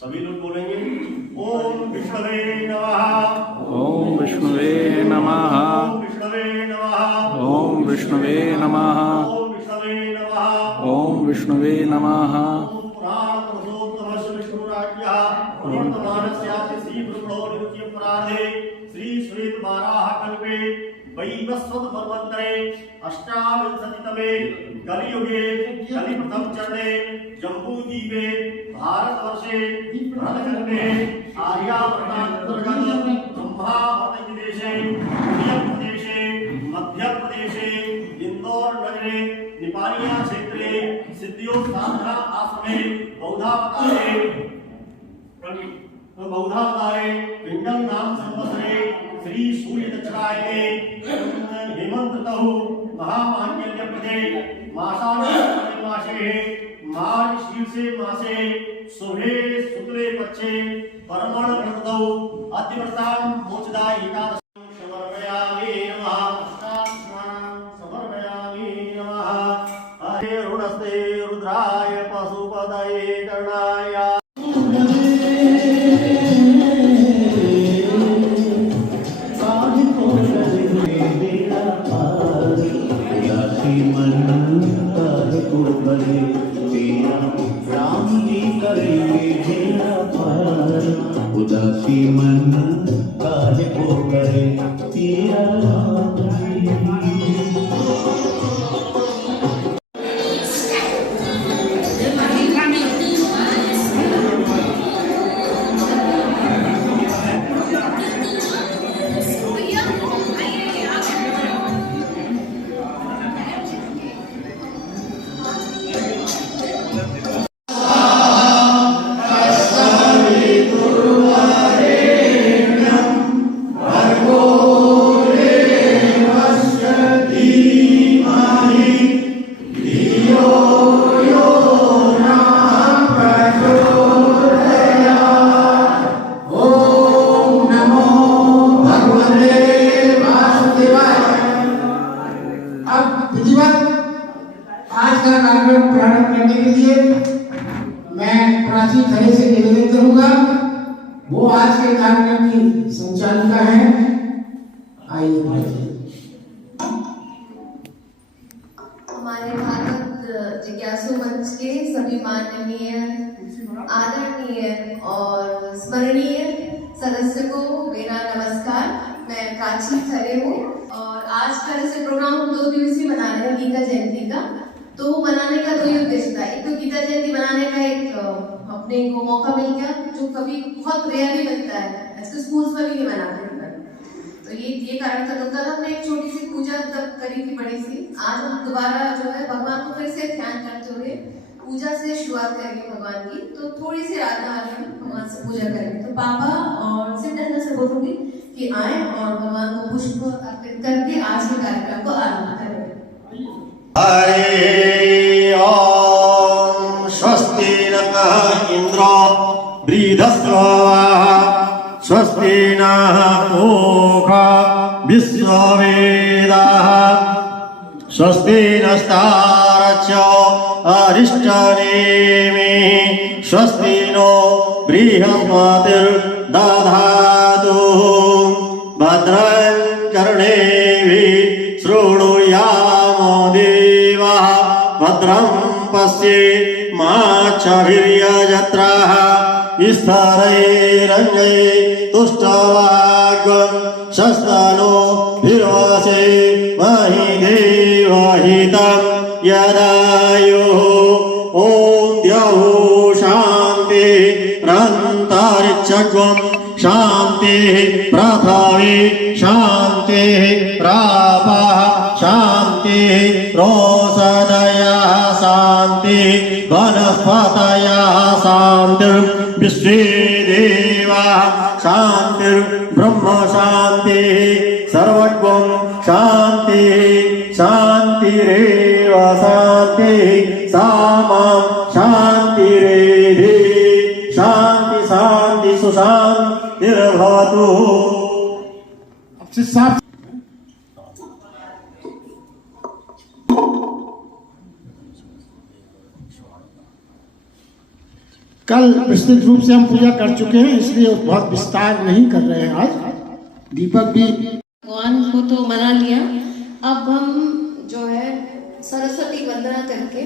सभी लोग बोलेंगे ओम विष्णवे नमः, ओम विष्णुवे नमः, ओम विष्णवे नमः, ओम विष्णुवे नमः, ओम विष्णवे नमः, ओम विष्णुवे नमः, ओम पुराण पुरुषोत्तमस्य विष्णुराज्ञः वर्तमानस्यास्य श्री ब्रह्मो निरुच्य अपराधे श्री श्वेत वाराह कल्पे वैवस्वत मन्वन्तरे अष्टाविंशतितमे कलियुगे कलिप्रथम चरणे जम्बूद्वीपे भारतवर्षे भरतखण्डे आर्यावर्तान्तर्गत ब्रह्मावर्तदेशे उत्तरप्रदेशे मध्यप्रदेशे इंदौर नगरे नेपालिया क्षेत्रे सिद्धियों साधना आश्रमे बौद्धावतारे पिंडम नाम संवत्सरे श्री सूर्य दक्षिणायने हेमंत ऋतौ महामान्यल्य प्रदे मासान्ते मासे मार्च शीर्षे मासे शुभे शुक्ले पक्षे परमण व्रतौ अतिव्रतां मोचदा एकादशी समर्पयामि नमः समर्पयामि नमः हरे ऋणस्ते रुद्राय पशुपतये कर्णाय उदासी मन काहे को करे तेरा वो आज के कार्यक्रम की संचालिका है। आइए हमारे भागवत जिज्ञासु मंच के सभी माननीय आदरणीय और स्मरणीय सदस्य को मेरा नमस्कार। मैं प्राची खरे हूँ और आज का जैसे प्रोग्राम हम 2 दिवसीय मना रहे हैं गीता जयंती का। तो मनाने का 2 ही उद्देश्य था। एक तो गीता जयंती मनाने का एक अपने को मौका मिल गया जो कभी बहुत रेयरली मिलता है, ऐसे स्कूल्स में भी नहीं मनाते हैं। तो ये कारण था। तो कल हमने एक छोटी सी पूजा तब करी थी बड़ी सी। आज हम दोबारा जो है भगवान को फिर से ध्यान करते हुए पूजा से शुरुआत करेंगे भगवान की। तो थोड़ी सी आराधना वाली भगवान से पूजा करेंगे। तो पापा और सिद्धार्थ से बोलूंगी कि आए और भगवान को पुष्प अर्पित करके आज के कार्यक्रम को आरंभ करें। हरे ओम स्वस्ति नः इंद्रो बृहस्पतिः स्वस्ति नः पूषा विश्ववेदाः स्वस्ति नस्तार्क्ष्यो अरिष्टनेमिः स्वस्ति नो बृहस्पतिर्दधातु भद्रं कर्णेभिः शृणुयाम देवः भद्रं पश्येमाक्षभिर्यजत्राः स्थैरञ्जये तुष्टवाग् शस्तनो भिर्वसे महि देवहितं यदायुः ॐ द्यौः शान्तिरन्तरिक्षं शान्तिः पृथिवी शान्तिः प्रापः शान्तिः रोषधयः शान्तिः वनस्पतयः शान्तिर्विश्वे देवाः शान्तिर्ब्रह्म शान्तिः सर्वज्ञं शान्तिः शान्तिरेव शान्तिः सामां शान्तिरेधि शान्ति शान्ति सुशान्तिर्भवतु। कल विस्तृत रूप से हम पूजा कर चुके हैं, इसलिए बहुत विस्तार नहीं कर रहे हैं। आज दीपक भी भगवान को तो मना लिया, अब हम जो है सरस्वती वंदना करके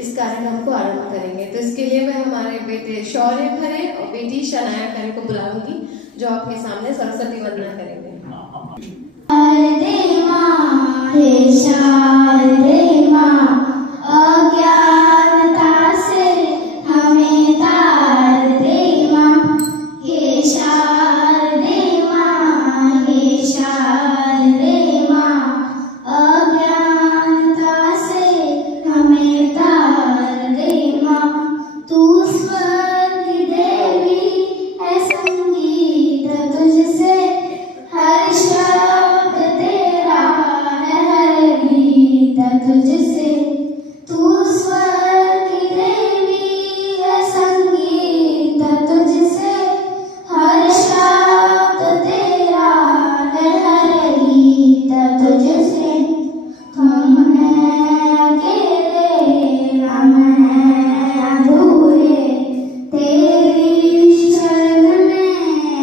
इस कार्यक्रम को आरंभ करेंगे। तो इसके लिए मैं हमारे बेटे शौर्य खरे और बेटी शनाया खरे को बुलाऊंगी, जो आपके सामने सरस्वती वंदना करेंगे। शारदे माँ, हे शारदे माँ, अज्ञानता से हमें तार दे माँ। हे शारदे माँ, हे शारदे माँ, अज्ञानता से हमें तार दे माँ। तू स्वर्ग की देवी है, संगीत तुझसे हर शब्द तेरा है, हर गीत तुझसे। तू स्वर्ग की देवी है, संगीत तुझसे हर शब्द तेरा है, हर गीत तुझसे। हम हैं अकेले, हम हैं अधूरे, तेरी शरण में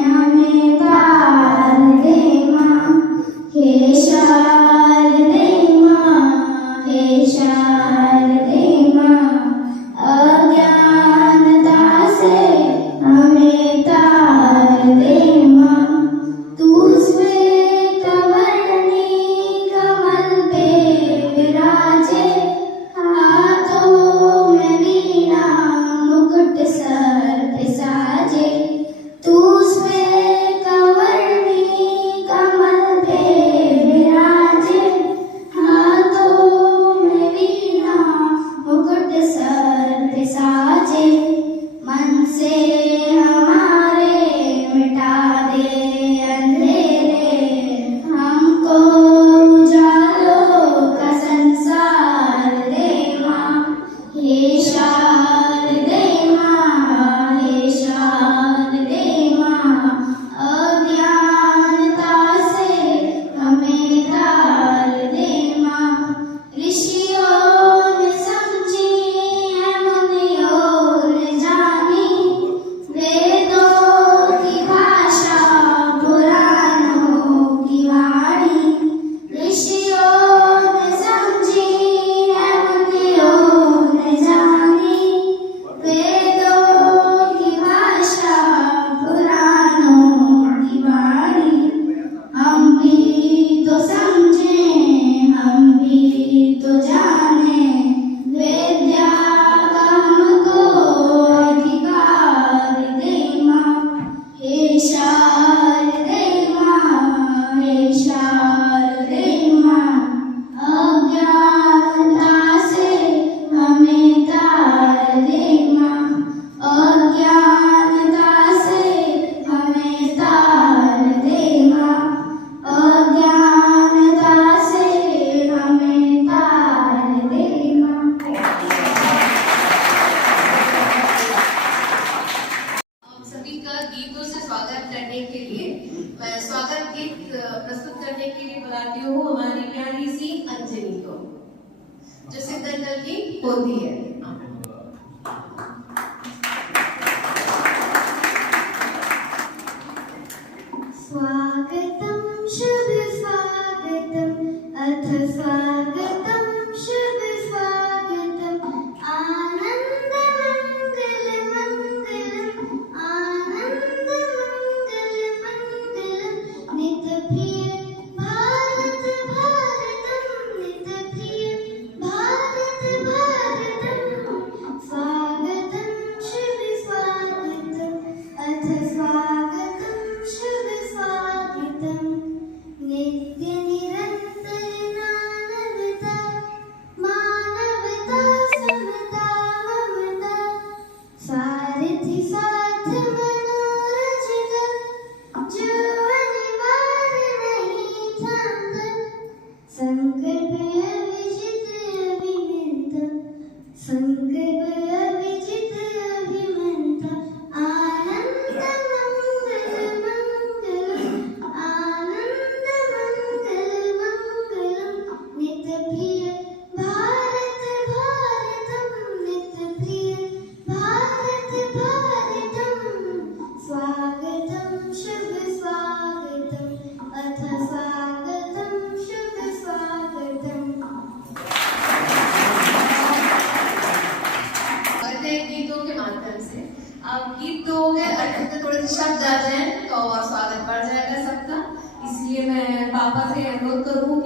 हमें तार दे माँ। हे शारदे माँ, हे शारदे माँ, अज्ञानता से हमें तार दे माँ। तू श्वेत वर्णी कमल पे विराजे, हाथों में वीणा मुकुट सर पे साजे। तू श्वेत वर्णी कमल पे विराजे, हाथों में वीणा मुकुट सर पे साजे। मन से हमारे मिटा दे अंधेरे, हमको उजालों का संसार दे माँ। हे शारदे माँ, हे शारदे माँ, अज्ञानता से हमें तार दे माँ। ऋषियों ने समझी है, मुनियों ने जानी, वेदों की भाषा पुराणों की वाणी। ऋषियों ने समझी है, मुनियों ने जानी, वेदों की भाषा पुराणों की वाणी। हम भी तो समझें, हम भी तो जाने, वेद्या का हमको अधिकार दे माँ। हे शारदे माँ, हे शारदे माँ, अज्ञानता से हमें तार दे माँ। अज्ञानता से हमें तार दे माँ। अज्ञानता से हमें तार दे माँ। आप सभी का गीतों से स्वागत करने के लिए मैं स्वागत गीत प्रस्तुत करने के लिए बुलाती हूँ हमारी प्यारी सी अंजनी को, जो सिद्धंदर की पोती है। स्वागतं शुभ स्वागतं, अथ स्वागतं शुभ स्वागतं। आनंद मंगल मंगलम्, आनंद मंगल मंगलम्। नित्य प्रिय भारत भारतम्, नित्य प्रिय भारत भारतम्। स्वागतं शुभ स्वागतं, अथ स्वागतं शुभ स्वागतं। नित्य निरंतर नानवता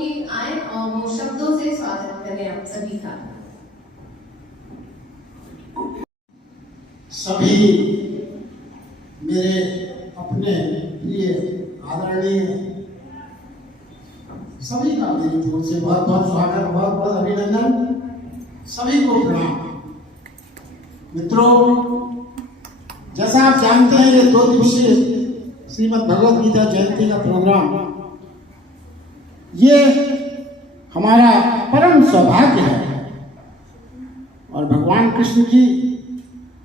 जी आए और वो शब्दों से स्वागत करें आप सभी का। सभी मेरे अपने प्रिय आदरणीय सभी का मेरी तरफ से बहुत बहुत स्वागत, बहुत बहुत अभिनंदन, सभी को प्रणाम। मित्रों, जैसा आप जानते हैं ये 2 दिवसीय श्रीमद् भगवद गीता जयंती का प्रोग्राम ये हमारा परम सौभाग्य है और भगवान कृष्ण की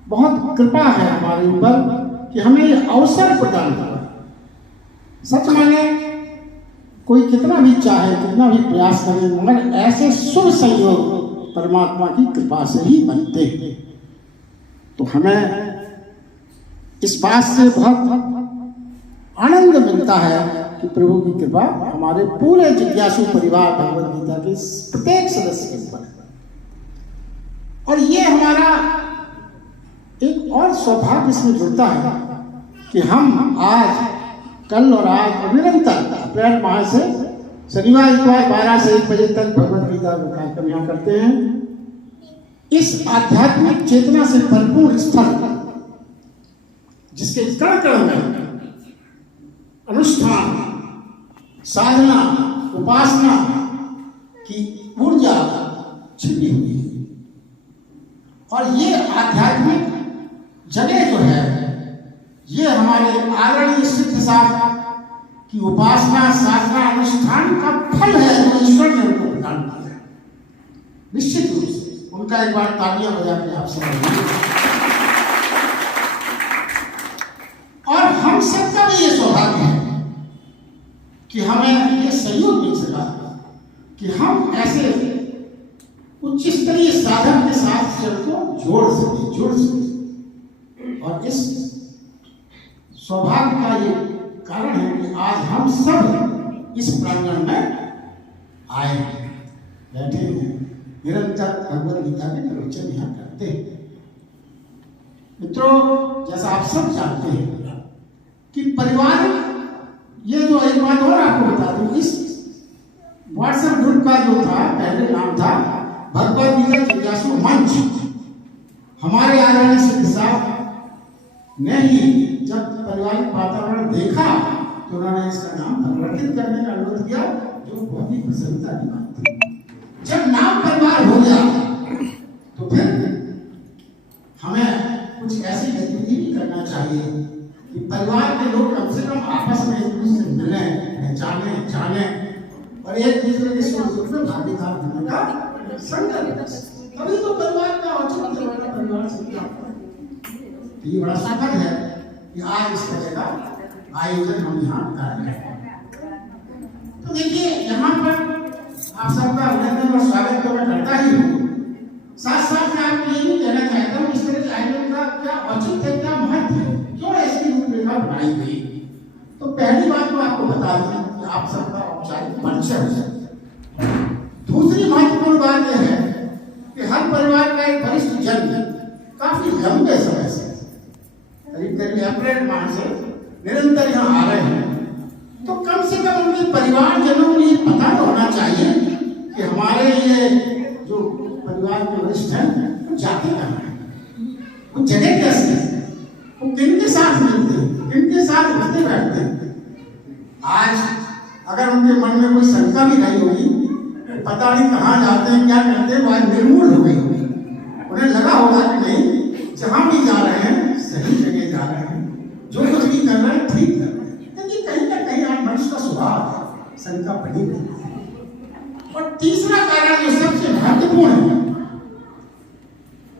बहुत कृपा है हमारे ऊपर कि हमें ये अवसर प्रदान करा। सच माने कोई कितना भी चाहे, कितना भी प्रयास करे, मगर ऐसे शुभ संयोग परमात्मा की कृपा से ही बनते हैं। तो हमें इस बात से बहुत आनंद मिलता है कि प्रभु की कृपा हमारे पूरे जिज्ञासु परिवार भगवद गीता के प्रत्येक सदस्य के ऊपर है। और ये हमारा एक और सौभाग्य इसमें जुड़ता है कि हम आज, कल और आज और निरंतर अप्रैल माह से शनिवार इतवार 12 से 1 बजे तक भगवद गीता का कार्यक्रम यहाँ करते हैं। इस आध्यात्मिक चेतना से भरपूर स्थल जिसके कण कण में अनुष्ठान, साधना, उपासना की ऊर्जा छिपी हुई है। और ये आध्यात्मिक जगह जो है ये हमारे आदरणीय सिद्ध साहब की उपासना, साधना, अनुष्ठान का फल है जो ईश्वर ने उनको प्रदान किया है। निश्चित रूप से उनका एक बार तालियां बजा के आप सब। और हम सबका भी ये सौभाग्य है कि हमें ये सहयोग मिल सका कि हम ऐसे उच्च स्तरीय साधन के साथ शरीर को जुड़ सके। और इस सौभाग्य का ये कारण है कि आज हम सब इस प्रांगण में आए हैं, बैठे हैं, निरंतर भगवद गीता के प्रवचन यहाँ करते हैं। मित्रों, जैसा आप सब जानते हैं कि परिवार, ये जो एक बात और आपको बता दूं, इस व्हाट्सएप ग्रुप का जो था पहले नाम था भगवद गीता जिज्ञासु मंच। हमारे आदरणीय सिद्ध साहब ने ही जब पारिवारिक वातावरण देखा तो उन्होंने इसका नाम परिवर्तित करने का अनुरोध किया, जो बहुत ही प्रसन्नता की बात थी। जब नाम परिवार हो गया तो फिर हमें कुछ ऐसी गतिविधि भी करना चाहिए कि परिवार के लोग कम से कम आपस में एक दूसरे से मिलें, पहचाने, जाने और एक दूसरे के सुख दुख में भागीदार होने का संकल्प। तभी तो परिवार का औचित्य होगा, परिवार से क्या। ये बड़ा सुखद है कि आज इस तरह का आयोजन हम यहाँ कर रहे हैं। तो देखिए, यहाँ पर आप सबका अभिनंदन और स्वागत तो मैं करता ही हूँ। साथ साथ मैं आपको ये भी कहना चाहता हूँ इस तरह के आयोजन का क्या औचित्य है, क्या महत्व है, क्यों ऐसी रूपरेखा बनाई गई। तो पहली बात तो आपको बता दें कि आप सबका औपचारिक परिचय हो सकता है। दूसरी महत्वपूर्ण बात यह है कि हर परिवार का एक वरिष्ठ जन काफी लंबे समय से, करीब करीब अप्रैल माह से निरंतर यहाँ आ रहे हैं। तो कम से कम उनके परिवारजनों को ये पता तो होना चाहिए कि हमारे ये जो परिवार के वरिष्ठ हैं वो जाते कहाँ हैं, वो जगह कैसे है, वो किनके साथ मिलते हैं, किनके साथ उठते बैठते हैं। आज अगर उनके मन में कोई शंका भी नहीं होगी, पता नहीं कहाँ जाते हैं, क्या करते हैं, वो आज निर्मूल हो गई होगी। उन्हें लगा होगा कि नहीं, जहाँ भी जा रहे हैं सही जगह जा रहे हैं, जो कुछ भी कर रहे हैं ठीक कर रहे हैं। लेकिन कहीं ना कहीं आज मनुष्य का स्वभाव है, शंका बनी रहती है। और तीसरा कारण जो सबसे महत्वपूर्ण है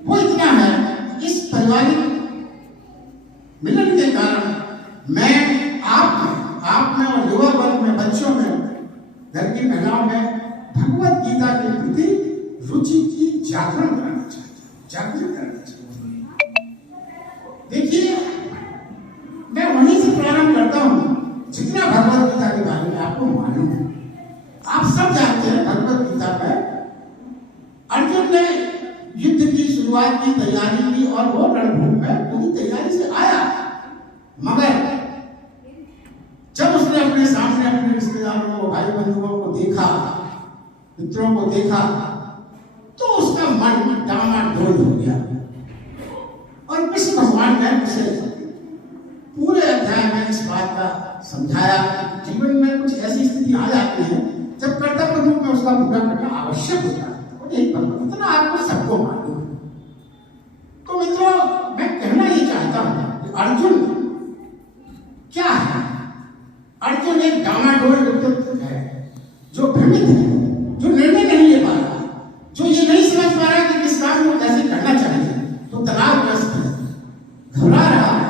वो इतना है, इस पारिवारिक मिलन के कारण मैं आप में और युवा वर्ग में, बच्चों में, घर की महिलाओं में भगवद गीता के प्रति रुचि की जागरण करना चाहिए, जागृत करना चाहिए। देखिए, मैं वहीं से प्रारंभ करता हूँ जितना भगवद गीता के बारे में आपको मालूम है। आप सब जानते हैं भगवद गीता में अर्जुन ने युद्ध की शुरुआत की, तैयारी की और वो रणभूमि में पूरी तैयारी से आया, मगर जब उसने अपने सामने अपने रिश्तेदार रिश्तेदारों को, भाई बंधुओं को देखा, मित्रों को देखा, तो उसका मन डामाडोल हो गया। और कृष्ण भगवान ने उसे पूरे अध्याय में इस बात का समझाया कि जीवन में कुछ ऐसी स्थिति आ जाती है जब कर्तव्य रूप में उसका पूरा करना आवश्यक होता है। और एक इतना आपको सबको मालूम है। तो मित्रों, मैं कहना ये चाहता हूं कि अर्जुन क्या है? अर्जुन एक डामाडोल व्यक्तित्व है, जो भ्रमित है, जो निर्णय नहीं ले पा रहा, जो ये नहीं समझ पा रहा कि किस काम को कैसे करना चाहिए, तो तनावग्रस्त है, घबरा रहा है,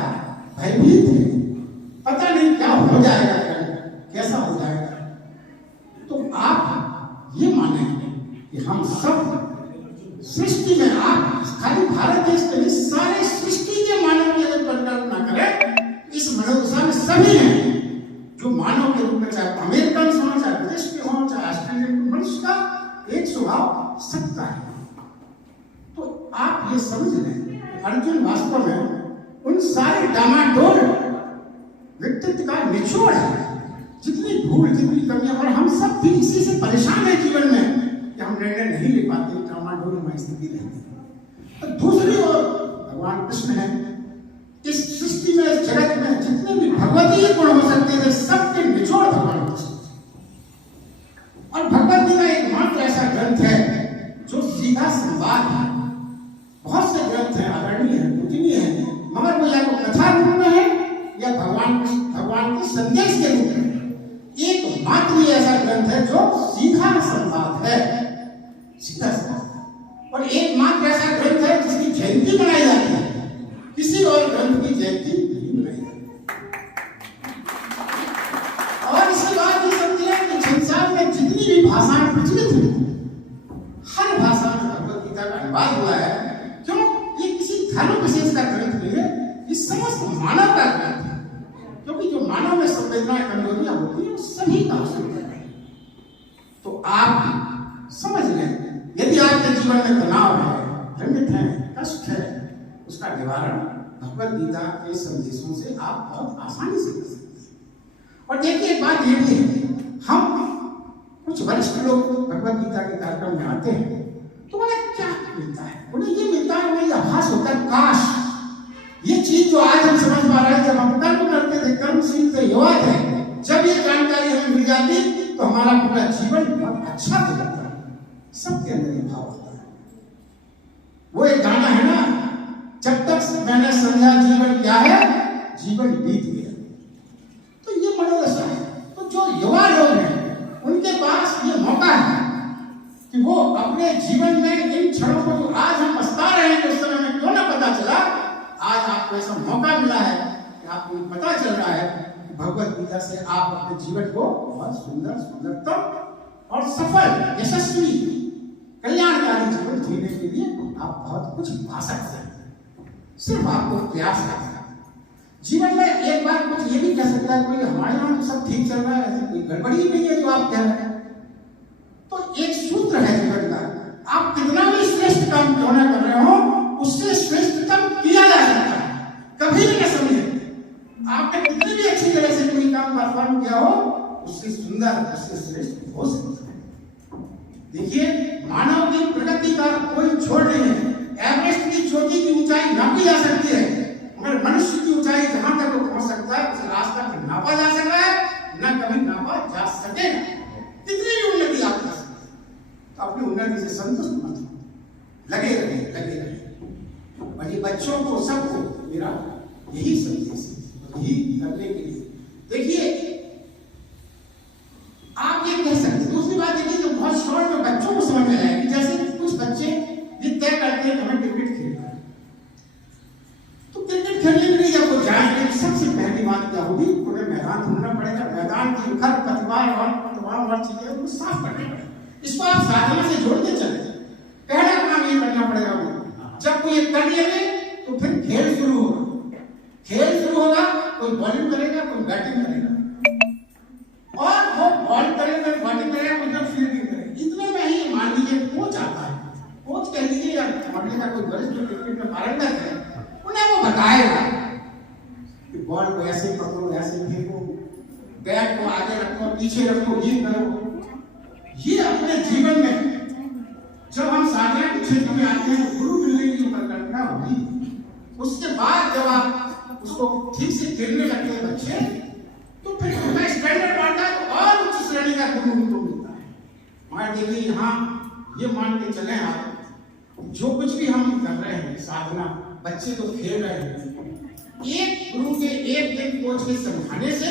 भयभीत है, पता नहीं क्या हो जाएगा, कैसा हो जाएगा। तो आप ये माने कि हम सब सृष्टि में, आप खाली भारत देश के नहीं, सारे सृष्टि के मानव की अगर कल्पना करें, इस मनोदशा में सभी हैं जो मानव के रूप में, चाहे अमेरिकन हो, चाहे ब्रिटिश के हो, चाहे ऑस्ट्रेलियन, मनुष्य का एक स्वभाव सबका है। तो आप ये समझ लें, अर्जुन वास्तव में उन सारे डामाडोल व्यक्तित्व का निचोड़ है। जितनी भूल, जितनी कमियां, और हम सब भी इसी से परेशान है जीवन में कि हम निर्णय नहीं ले पाते, डामाडोल में स्थिति रहती है। तो दूसरी ओर भगवान कृष्ण है। इस सृष्टि में, इस जगत में जितने भी भगवतीय गुण हो सकते थे, सबके निचोड़ भगवान कृष्ण। और भगवत गीता एकमात्र ऐसा ग्रंथ है जो सीधा संवाद है। बहुत से ग्रंथ हैं, आदरणीय हैं, पूजनीय हैं, मगर वो या तो कथा रूप में है या भगवान के संदेश के रूप में। एक मात्र ही ऐसा ग्रंथ है जो सीधा संवाद है, सीधा संवाद। और एक मात्र ऐसा ग्रंथ है जिसकी जयंती मनाई जाती है, किसी और ग्रंथ की जयंती नहीं मनाई जाती। और इसके बाद ये समझिए कि संसार में जितनी भी भाषाएं प्रचलित हैं, हर भाषा में भगवत गीता का अनुवाद हुआ है। क्यों? ये किसी धर्म विशेष का ग्रंथ नहीं है, ये समस्त मानव का ग्रंथ है। क्योंकि जो मानव में संवेदनाएं, कमजोरियां होती है, सभी का होता है। तो आप समझ लें, यदि आपके जीवन में तनाव है, भ्रमित है, कष्ट है, उसका निवारण भगवत गीता के संदेशों से आप बहुत आसानी से कर सकते हैं। और देखिए, एक बात ये भी है, हम कुछ वरिष्ठ लोग भगवत गीता के कार्यक्रम में आते हैं, तो उन्हें क्या मिलता है? उन्हें ये मिलता है, उन्हें यह आभास होता है, काश ये चीज जो आज हम समझ पा रहे हैं, जब हम कर्म करते थे, कर्मशील थे, युवा थे, जब ये जानकारी हमें मिल जाती तो हमारा पूरा जीवन बहुत अच्छा हो जाता है। सबके अंदर ये भाव होता है। वो एक गाना है ना, जब तक मैंने समझा जीवन क्या है, जीवन बीत गया। तो ये मनोदशा है। तो जो युवा लोग हैं, उनके पास ये मौका है कि वो अपने जीवन में इन क्षणों को, जो आज हम पछता रहे हैं, उस समय में क्यों ना पता चला, आज आपको ऐसा मौका मिला है कि आपको पता चल रहा है कि भगवत गीता से आप अपने जीवन को बहुत सुंदर, सुंदरतम और सफल, यशस्वी, कल्याणकारी जीवन जीने के लिए आप बहुत कुछ पा सकते हैं। सिर्फ आपको प्रयास करना है। जीवन में एक बार कुछ ये भी कह सकता है कोई, हमारे यहाँ तो सब ठीक चल रहा है, ऐसी कोई गड़बड़ी नहीं है जो आप कह रहे हैं। तो एक सूत्र है जीवन का, आप कितना भी श्रेष्ठ काम क्यों ना कर रहे हो, उससे श्रेष्ठतम किया जा सकता है। कभी भी न समझे, आपने कितनी भी अच्छी तरह से कोई काम परफॉर्म किया हो, उससे सुंदर, उससे श्रेष्ठ हो सकता है। देखिए, मानव की प्रगति का कोई छोड़ नहीं है। एवरेस्ट की चोटी की ऊंचाई नापी जा सकती है, मगर मनुष्य की ऊंचाई जहां तक वो पहुंच सकता है, उस रास्ता पर नापा जा सकता है, न कभी नापा जा सकेगा। कितनी भी उन्नति आप कर सकते हैं, तो अपनी उन्नति से संतुष्ट मत हो, लगे रहे, लगे रहे। और ये बच्चों को, सबको मेरा यही संदेश है, यही करने के लिए। देखिए, आप ये कह सकते हैं। दूसरी बात देखिए, जो बहुत शॉर्ट में बच्चों को समझ में आएगी, जैसे कुछ बच्चे ये तय करते हैं कि हमें क्रिकेट खेलना है, तो क्रिकेट खेलने के लिए जब वो जाएंगे, सबसे पहली बात क्या होगी, उन्हें मैदान ढूंढना पड़ेगा। मैदान की उखड़, पतवार और तमाम चीजें उनको साफ करनी पड़ेगी। इसको आप साधना से जोड़ते चले। पहला काम ये करना पड़ेगा उन्हें। जब वो ये कर लेंगे तो फिर खेल शुरू होगा। खेल शुरू होगा, कोई बॉलिंग करेगा, कोई बैटिंग करेगा, और वो बॉल करेगा, बॉलिंग करेगा, कोई फील्डिंग करेगा। इतने में ही मान लीजिए कोच आता है, कोच कह लीजिए या मॉडल का कोई वरिष्ठ क्रिकेट में पारंगत है, उन्हें वो बताएगा कि बॉल को ऐसे पकड़ो, ऐसे फेंको, बैट को आगे रखो, पीछे रखो, ये करो। ये अपने जीवन में जब हम साधना के क्षेत्र में आते हैं तो गुरु मिलने की परिकल्पना होगी। उसके बाद जब आप उसको ठीक से खेलने लगते हैं बच्चे, तो फिर उनका स्टैंडर्ड बढ़ता है तो और उच्च श्रेणी का गुरु उनको मिलता है। मान देखिए यहाँ ये मान के चले आप, जो कुछ भी हम कर रहे हैं साधना, बच्चे तो खेल रहे हैं, एक गुरु के एक दिन कोच के समझाने से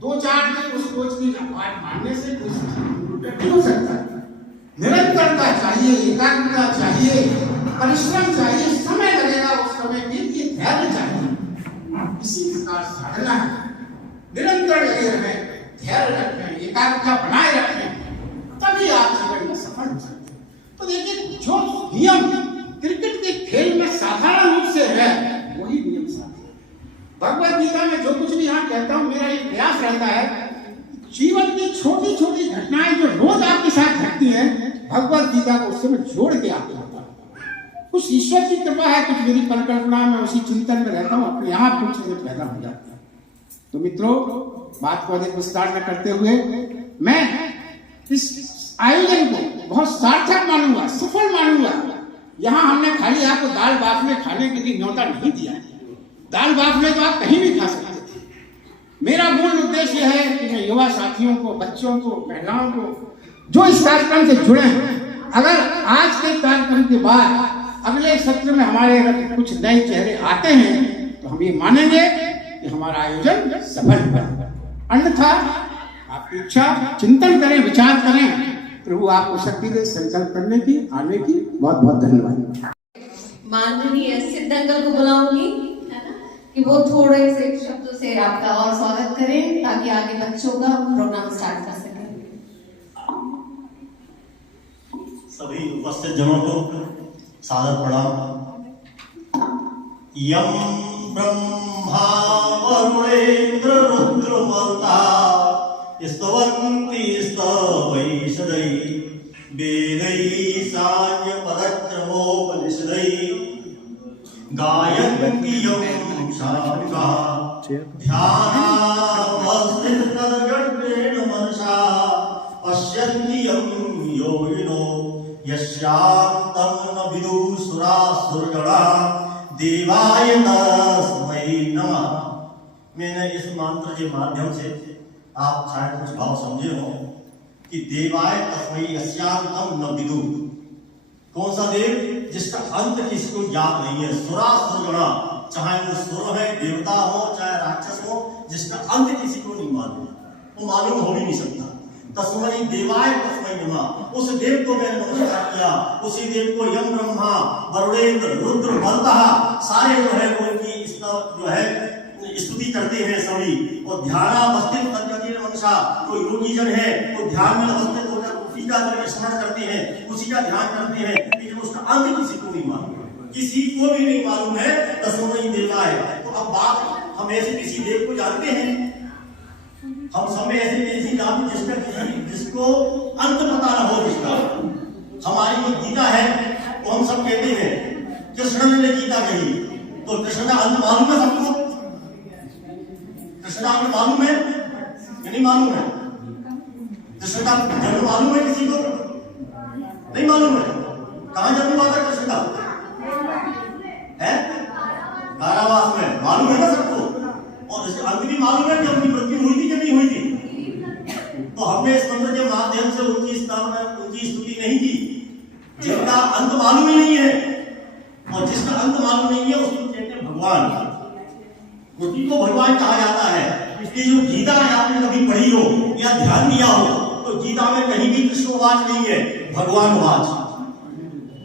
2-4 दिन उस कोच की बात मानने से कुछ नहीं हो सकता। निरंतरता चाहिए, एकाग्रता चाहिए, परिश्रम चाहिए, समय लगेगा उस समय के लिए धैर्य चाहिए। इसी प्रकार साधना है, निरंतर लगे रहें, धैर्य रखें, एकाग्रता बनाए रखें, तभी आप जीवन में सफल हो सकते हैं। तो देखिए जो नियम क्रिकेट के खेल में साधारण रूप से है वही नियम साधना। भगवद गीता में जो कुछ भी यहाँ कहता हूँ, मेरा एक प्रयास रहता है जीवन की छोटी छोटी घटनाएं जो रोज आपके साथ घटती हैं, भगवद गीता को उससे मैं जोड़ के आपको बताऊं। कुछ ईश्वर की कृपा है, कुछ मेरी परिकल्पना में उसी चिंतन में रहता हूँ, अपने यहाँ कुछ चीजें पैदा हो जाती है। तो मित्रों, बात को अधिक विस्तार न करते हुए मैं इस आयोजन को बहुत सार्थक मानूंगा, सफल मानूंगा। यहाँ हमने खाली आपको दाल बाफले खाने के लिए न्योता नहीं दिया है। दाल बाफले तो आप कहीं भी खा सकते थे। मेरा मूल उद्देश्य है कि मैं युवा साथियों को, बच्चों को, महिलाओं को जो इस कार्यक्रम से जुड़े हैं, अगर आज के कार्यक्रम के बाद अगले सत्र में हमारे अगर कुछ नए चेहरे आते हैं तो हम ये मानेंगे कि हमारा आयोजन सफल हुआ। अन्यथा आपकी इच्छा, चिंतन करें, विचार करें, प्रभु आपको शक्ति दे संकल्प करने की, आने की। बहुत बहुत धन्यवाद। माननीय सिद्ध अंकल को बुलाऊंगी कि वो थोड़े से शब्दों से आपका और स्वागत करें ताकि आगे बच्चों का प्रोग्राम स्टार्ट कर सकें। सभी उपस्थित जनों को सादर प्रणाम। यम ब्रह्मा वरुणेन्द्र रुद्रमरुता स्तवन्ति स्तवैषदै वेदैः साङ्गपदक्रमोपनिषदैः गायन्ति यं शान्तिका ध्यानावस्थिततद्गर्भेण मनसा पश्यन्ति यं योगिनो यस्यान्तं न विदुः सुरासुरगणाः देवाय तस्मै नमः। मैंने इस मंत्र के माध्यम से आप शायद कुछ भाव समझे हो कि देवाय तस्मै यस्यान्तं न विदुः। कौन सा देव? जिसका अंत किसी को याद नहीं है। सुरासुरगणा, चाहे वो सुर है, देवता हो, चाहे राक्षस हो, जिसका अंत किसी को नहीं मालूम, वो मालूम हो भी नहीं सकता। तस्मै देवाय तस्मै नमः। उस देव को मैंने नमस्कार किया। उसी देव को यम ब्रह्मा वरुणेन्द्र रुद्र मरुतः सारे जो है वो उनकी जो है स्तुति करते हैं सभी। और ध्यानावस्थित तद्गतिर् मनसा, कोई योगी जन है वो ध्यान में अवस्थित होकर उसी का स्मरण करते हैं, उसी का ध्यान करते हैं, लेकिन उसका अंत किसी को नहीं मालूम, किसी को भी नहीं मालूम है। तस्मै देवाय। तो अब बात, हम ऐसे किसी देव को जानते हैं? हम सब में ऐसे किसी नाम जिसको अंत पता न हो, जिसका हमारी जो गीता है वो हम सब कहते हैं कृष्ण ने गीता कही, तो कृष्ण का अंत मालूम है सबको? कृष्ण का अंत मालूम है या नहीं मालूम है? कृष्ण का जन्म मालूम है किसी को? नहीं मालूम है। कहाँ जन्म हुआ था कृष्ण का? है कारावास में। मालूम है ना सबको? और इसका अंत भी मालूम है कि उनकी मृत्यु हुई थी कि नहीं हुई थी। तो हमने इस मंत्र के माध्यम से उनकी स्तुति नहीं की जिनका अंत मालूम ही नहीं है। और जिसका अंत मालूम नहीं है उसको कहते हैं भगवान, उसी को भगवान कहा जाता है। इसलिए जो गीता आपने कभी पढ़ी हो या ध्यान दिया हो तो गीता में कहीं भी कृष्णवाच नहीं है, भगवानवाच।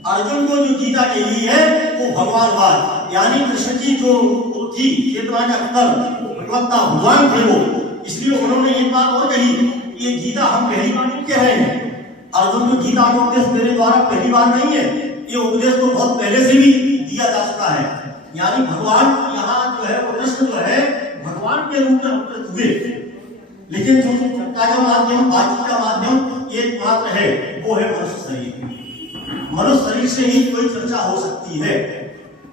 अर्जुन को जो गीता कही है वो भगवानवाच, यानी कृष्ण जी जो थी चेतना का स्तर, भगवत्ता भगवान थे वो। इसलिए उन्होंने एक बात और कही, ये गीता हम पहली बार कह रहे हैं। अर्जुन को गीता का उपदेश मेरे द्वारा पहली बार नहीं है, ये उपदेश तो बहुत पहले से भी दिया जा चुका है। यानी भगवान यहाँ जो है वो कृष्ण जो है भगवान के रूप में अवतरित हुए, लेकिन जो चर्चा का माध्यम, बातचीत का माध्यम एक मात्र है, वो है मनुष्य शरीर। मनुष्य शरीर से ही कोई चर्चा हो सकती है।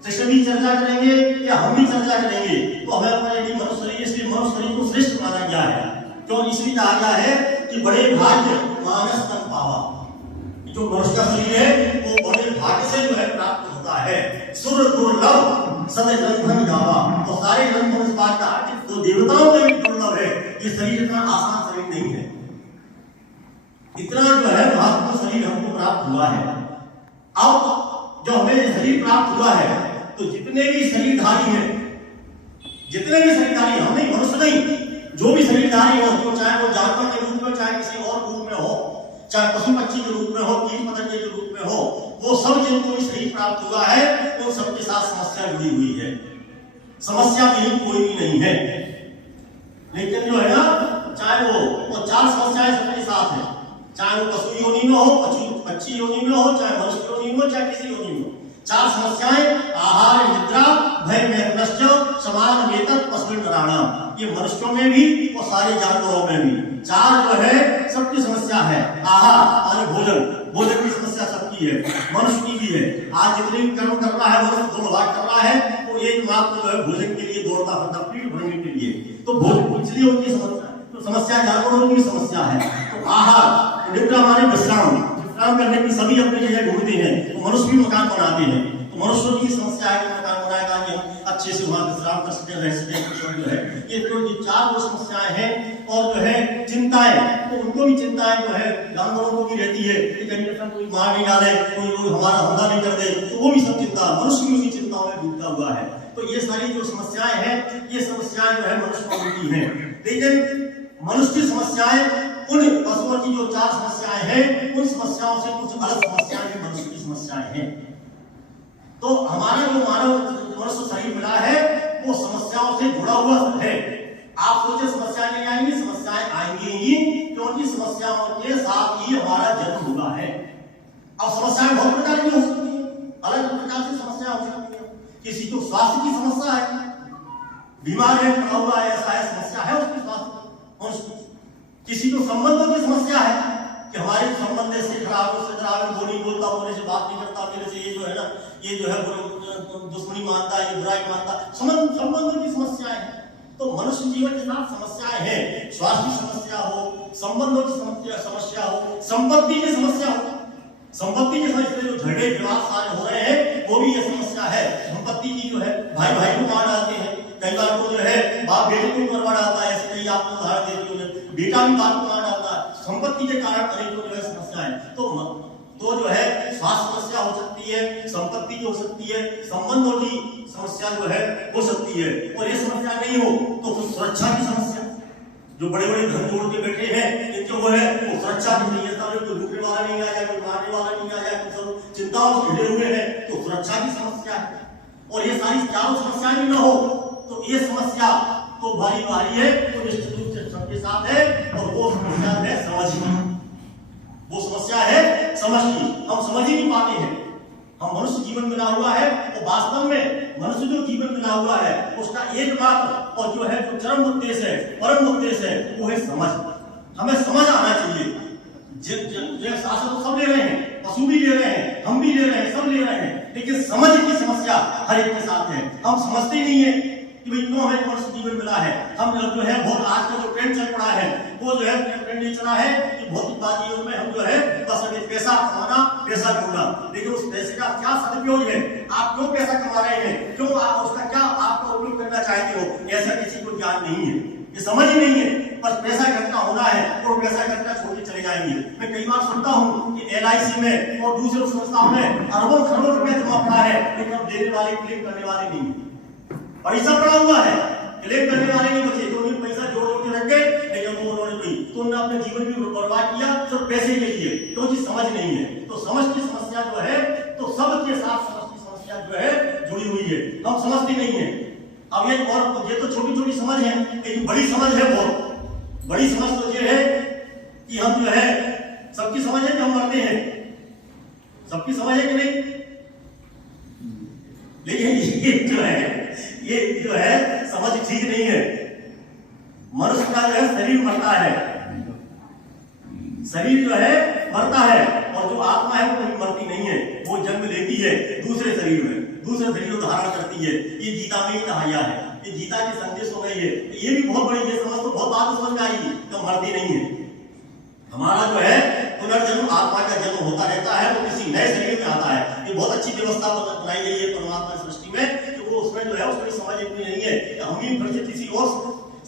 कृष्ण भी चर्चा करेंगे या हम भी चर्चा करेंगे तो हमें अपने मनुष्य शरीर, इसलिए मनुष्य शरीर को श्रेष्ठ माना गया है। क्यों इसलिए कहा गया है कि बड़े भाग्य मानस तन पावा, जो मनुष्य का शरीर है वो बड़े भाग्य से जो है प्राप्त होता है। सुर दुर्लभ सद ग्रंथन गावा, तो सारे ग्रंथों में इस बात का तो देवताओं में भी दुर्लभ है, ये शरीर इतना आसान शरीर नहीं है, इतना जो है महत्वपूर्ण शरीर हमको प्राप्त हुआ है। अब जो हमें शरीर प्राप्त हुआ है तो जितने भी शरीरधारी हैं, जितने भी शरीरधारी, हम नहीं, मनुष्य नहीं, जो भी शरीरधारी हो, जो चाहे वो जानवर के रूप में, चाहे किसी और रूप में हो, चाहे पशु पक्षी के रूप में हो, कीट पतंगे के रूप में हो, वो सब जिनको भी शरीर प्राप्त हुआ है उन सबके साथ समस्या जुड़ी हुई है। समस्या विहीन कोई भी नहीं है, लेकिन जो है ना, चाहे वो चार समस्याएं सबके साथ है, चाहे वो पशु योनि में हो, पक्षी योनि में हो, चाहे मनुष्य योनि में हो, चाहे किसी योनि में हो। चार समस्याएं आहार निद्रा भय मैथनश्च समान वेतन पशुन कराणाम, ये मनुष्यों में भी और सारे जानवरों में भी चार जो है सबकी समस्या है। आहार माने भोजन, भोजन की समस्या सबकी है, मनुष्य की भी है। आज जितने भी कर्म कर रहा है मनुष्य, दो भाग कर रहा है, वो एकमात्र जो है भोजन के लिए दौड़ता फिरता, पेट भरने के लिए, तो भोजन इसलिए उनकी समस्या, तो समस्या जानवरों की समस्या है। तो आहार निद्रा माने विश्राम, विश्राम करने की सभी अपनी जगह ढूंढते हैं, तो मनुष्य भी मकान बनाते हैं, तो मनुष्यों की समस्या है कि मकान बनाएगा कि हम अच्छे से वहां विश्राम कर सके, रह सके, जो है ये तो ये चार वो समस्याएं हैं। और जो है चिंताएं, तो उनको भी चिंताएं जो है जानवरों को भी रहती है कि कहीं कोई मार नहीं डाले, कोई हमारा हमला नहीं कर दे, तो वो भी सब चिंता, मनुष्य भी उसी चिंताओं में डूबता हुआ है। तो ये सारी जो समस्याएं हैं, ये समस्याएं जो है मनुष्य को होती हैं, लेकिन मनुष्य की समस्याएं उन पशुओं की जो चार समस्याएं हैं, उन समस्याओं से कुछ अलग समस्याएं मनुष्य की समस्याएं हैं। तो हमारा जो मानव मनुष्य शरीर मिला है वो समस्याओं से जुड़ा हुआ है। आप सोचे समस्याएं नहीं आएंगी, समस्याएं आएंगी ही, क्योंकि समस्याओं के साथ ही हमारा जन्म हुआ है। अब समस्याएं बहुत प्रकार की हो सकती है, अलग अलग प्रकार से समस्या हो सकती है। किसी को स्वास्थ्य की समस्या है, बीमार है, पड़ा हुआ है, ऐसा है, समस्या है उसकी स्वास्थ्य। किसी को संबंधों की समस्या है कि हमारे संबंध से खराब, उससे खराब, वो नहीं बोलता, मेरे से बात नहीं करता, मेरे से ये जो है ना, ये जो है दुश्मनी मानता है, ये बुराई मानता, संबंधों की समस्याएं हैं। तो मनुष्य जीवन के साथ समस्याएं हैं, स्वास्थ्य की समस्या हो, संबंधों की समस्या हो, संपत्ति की समस्या हो, संपत्ति के समस्या, जो झगड़े विवाद सारे हो रहे हैं वो भी ये समस्या है। संपत्ति की जो है भाई भाई को मार डालते हैं, कई बार को जो है बाप बेटे को मरवा डालता है, ऐसे कई आपको उदाहरण देते हुए बेटा भी बाप को मार डालता है, संपत्ति के कारण अनेकों जो है समस्या है। तो जो है स्वास्थ्य समस्या हो सकती है, संपत्ति की हो सकती है, संबंधों की समस्या जो है हो सकती है। और ये समस्या नहीं हो तो कुछ सुरक्षा की समस्या, जो बड़े बड़े धन जोड़ के बैठे हैं, इनके वो है वो सुरक्षा की नहीं है, कोई रुकने वाला नहीं आ जाए, कोई मारने वाला नहीं आ जाए, सब चिंताओं से घिरे हुए हैं, तो सुरक्षा की समस्या है। और ये सारी चारों समस्याएं भी न हो तो ये समस्या तो भारी भारी है, तो निश्चित रूप से सबके साथ है। और वो समस्या है समझ की, वो समस्या है समझ की, हम समझ ही नहीं पाते हैं। हम मनुष्य जीवन मिला हुआ है, तो वास्तव में मनुष्य जो जीवन मिला हुआ है उसका एकमात्र और जो है जो चरम उद्देश्य है, परम उद्देश्य है, वो है समझ। हमें समझ आना चाहिए। शासन तो सब ले रहे हैं, पशु भी ले रहे हैं, हम भी ले रहे हैं, सब ले रहे हैं, लेकिन समझ की समस्या हर एक के साथ है। हम समझते नहीं है कि भाई क्यों हमें मनुष्य जीवन मिला है। हम जो है बहुत आज का जो ट्रेंड चल पड़ा है वो जो है ट्रेंड ये चला है कि भौतिकवादी युग में हम जो है बस हमें पैसा कमाना, पैसा ढूंढना, लेकिन उस पैसे का क्या सदुपयोग है, आप क्यों पैसा कमा रहे हैं, क्यों आप उसका क्या आपका उपयोग करना चाहते हो, ऐसा किसी को ज्ञान नहीं है, ये समझ ही नहीं है। बस पैसा इकट्ठा होना है और पैसा इकट्ठा छोड़ के चले जाएंगे। मैं कई बार सुनता हूँ कि LIC में और दूसरे संस्थाओं में अरबों खरबों रुपया जमा पड़ा है, लेकिन हम देने वाले, क्लेम करने वाले नहीं, पैसा पड़ा हुआ है, क्लेम करने वाले नहीं बचे, तो उन्हें पैसा जोड़ के रख गए, लेकिन वो उन्होंने कोई तो उन्होंने अपने जीवन भी बर्बाद किया सिर्फ पैसे के लिए, क्योंकि समझ नहीं है। तो समझ की समस्या जो है, तो सबके साथ समझ की समस्या जो है जुड़ी हुई है, हम समझते नहीं है। अब ये तो छोटी छोटी समझ है, लेकिन बड़ी समझ है, बहुत बड़ी समझ तो ये है कि हम जो है सबकी समझ है कि हम मरते हैं, सबकी समझ है कि नहीं, लेकिन ये जो है समझ ठीक नहीं है। मनुष्य का जो है शरीर मरता है, शरीर जो है मरता है, और जो आत्मा है वो कभी मरती नहीं है, वो जन्म लेती है दूसरे शरीर में, दूसरे शरीर को धारण करती है। ये गीता में ही कहा गया है, कि गीता के संदेशों में ये भी बहुत बड़ी ये समझ तो बहुत बात समझ में आएगी तो मरती नहीं है। हमारा जो है पुनर्जन्म आत्मा का जन्म होता रहता है, वो किसी नए शरीर में आता है। ये बहुत अच्छी व्यवस्था बनाई गई है परमात्मा सृष्टि में कि वो उसमें जो है उसमें समझ इतनी नहीं है कि हम ही फिर से किसी और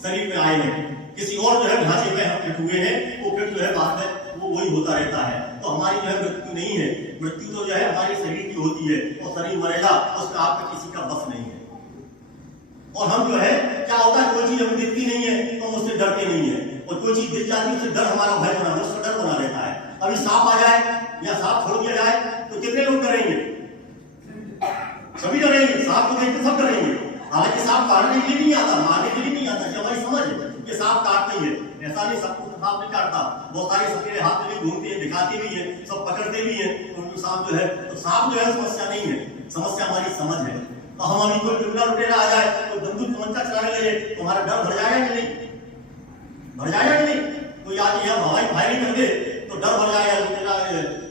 शरीर में आए हैं, किसी और जो है ढांचे में हम फिट हुए हैं, वो फिर जो है बाद में वो वही होता रहता है। तो हमारी जो है मृत्यु नहीं है, मृत्यु तो जो है हमारे शरीर की होती है और शरीर मरेगा उसका आपका किसी का बस नहीं है। और हम जो है क्या होता है कोई चीज हमें दिखती नहीं है तो हम उससे डरते नहीं है, और कोई चीज दिख जाती है उससे डर हमारा भय बना उसका डर बना रहता है। अभी सांप आ जाए या सांप छोड़ दिया जाए तो कितने लोग डरेंगे? सभी डरेंगे, सांप को देखते सब डरेंगे। हालांकि सांप काटने के लिए नहीं आता, मारने के लिए नहीं आता, जो हमारी समझ है कि सांप काटते ही है, ऐसा नहीं सबको सांप नहीं काटता। बहुत सारे सबके हाथ में भी घूमते हैं, दिखाते भी है, सब पकड़ते भी है, उनको सांप जो है तो सांप जो है समस्या नहीं है, समस्या हमारी समझ है। तो हम अभी कोई क्रिमिनल लुटेरा आ जाए तो बंदूक तमंचा चलाने लगे तो हमारा डर भर जाएगा कि नहीं? भर जाएगा कि नहीं? कोई आज यहाँ हवाई फायरिंग कर दे तो डर भर जाएगा लुटेरा।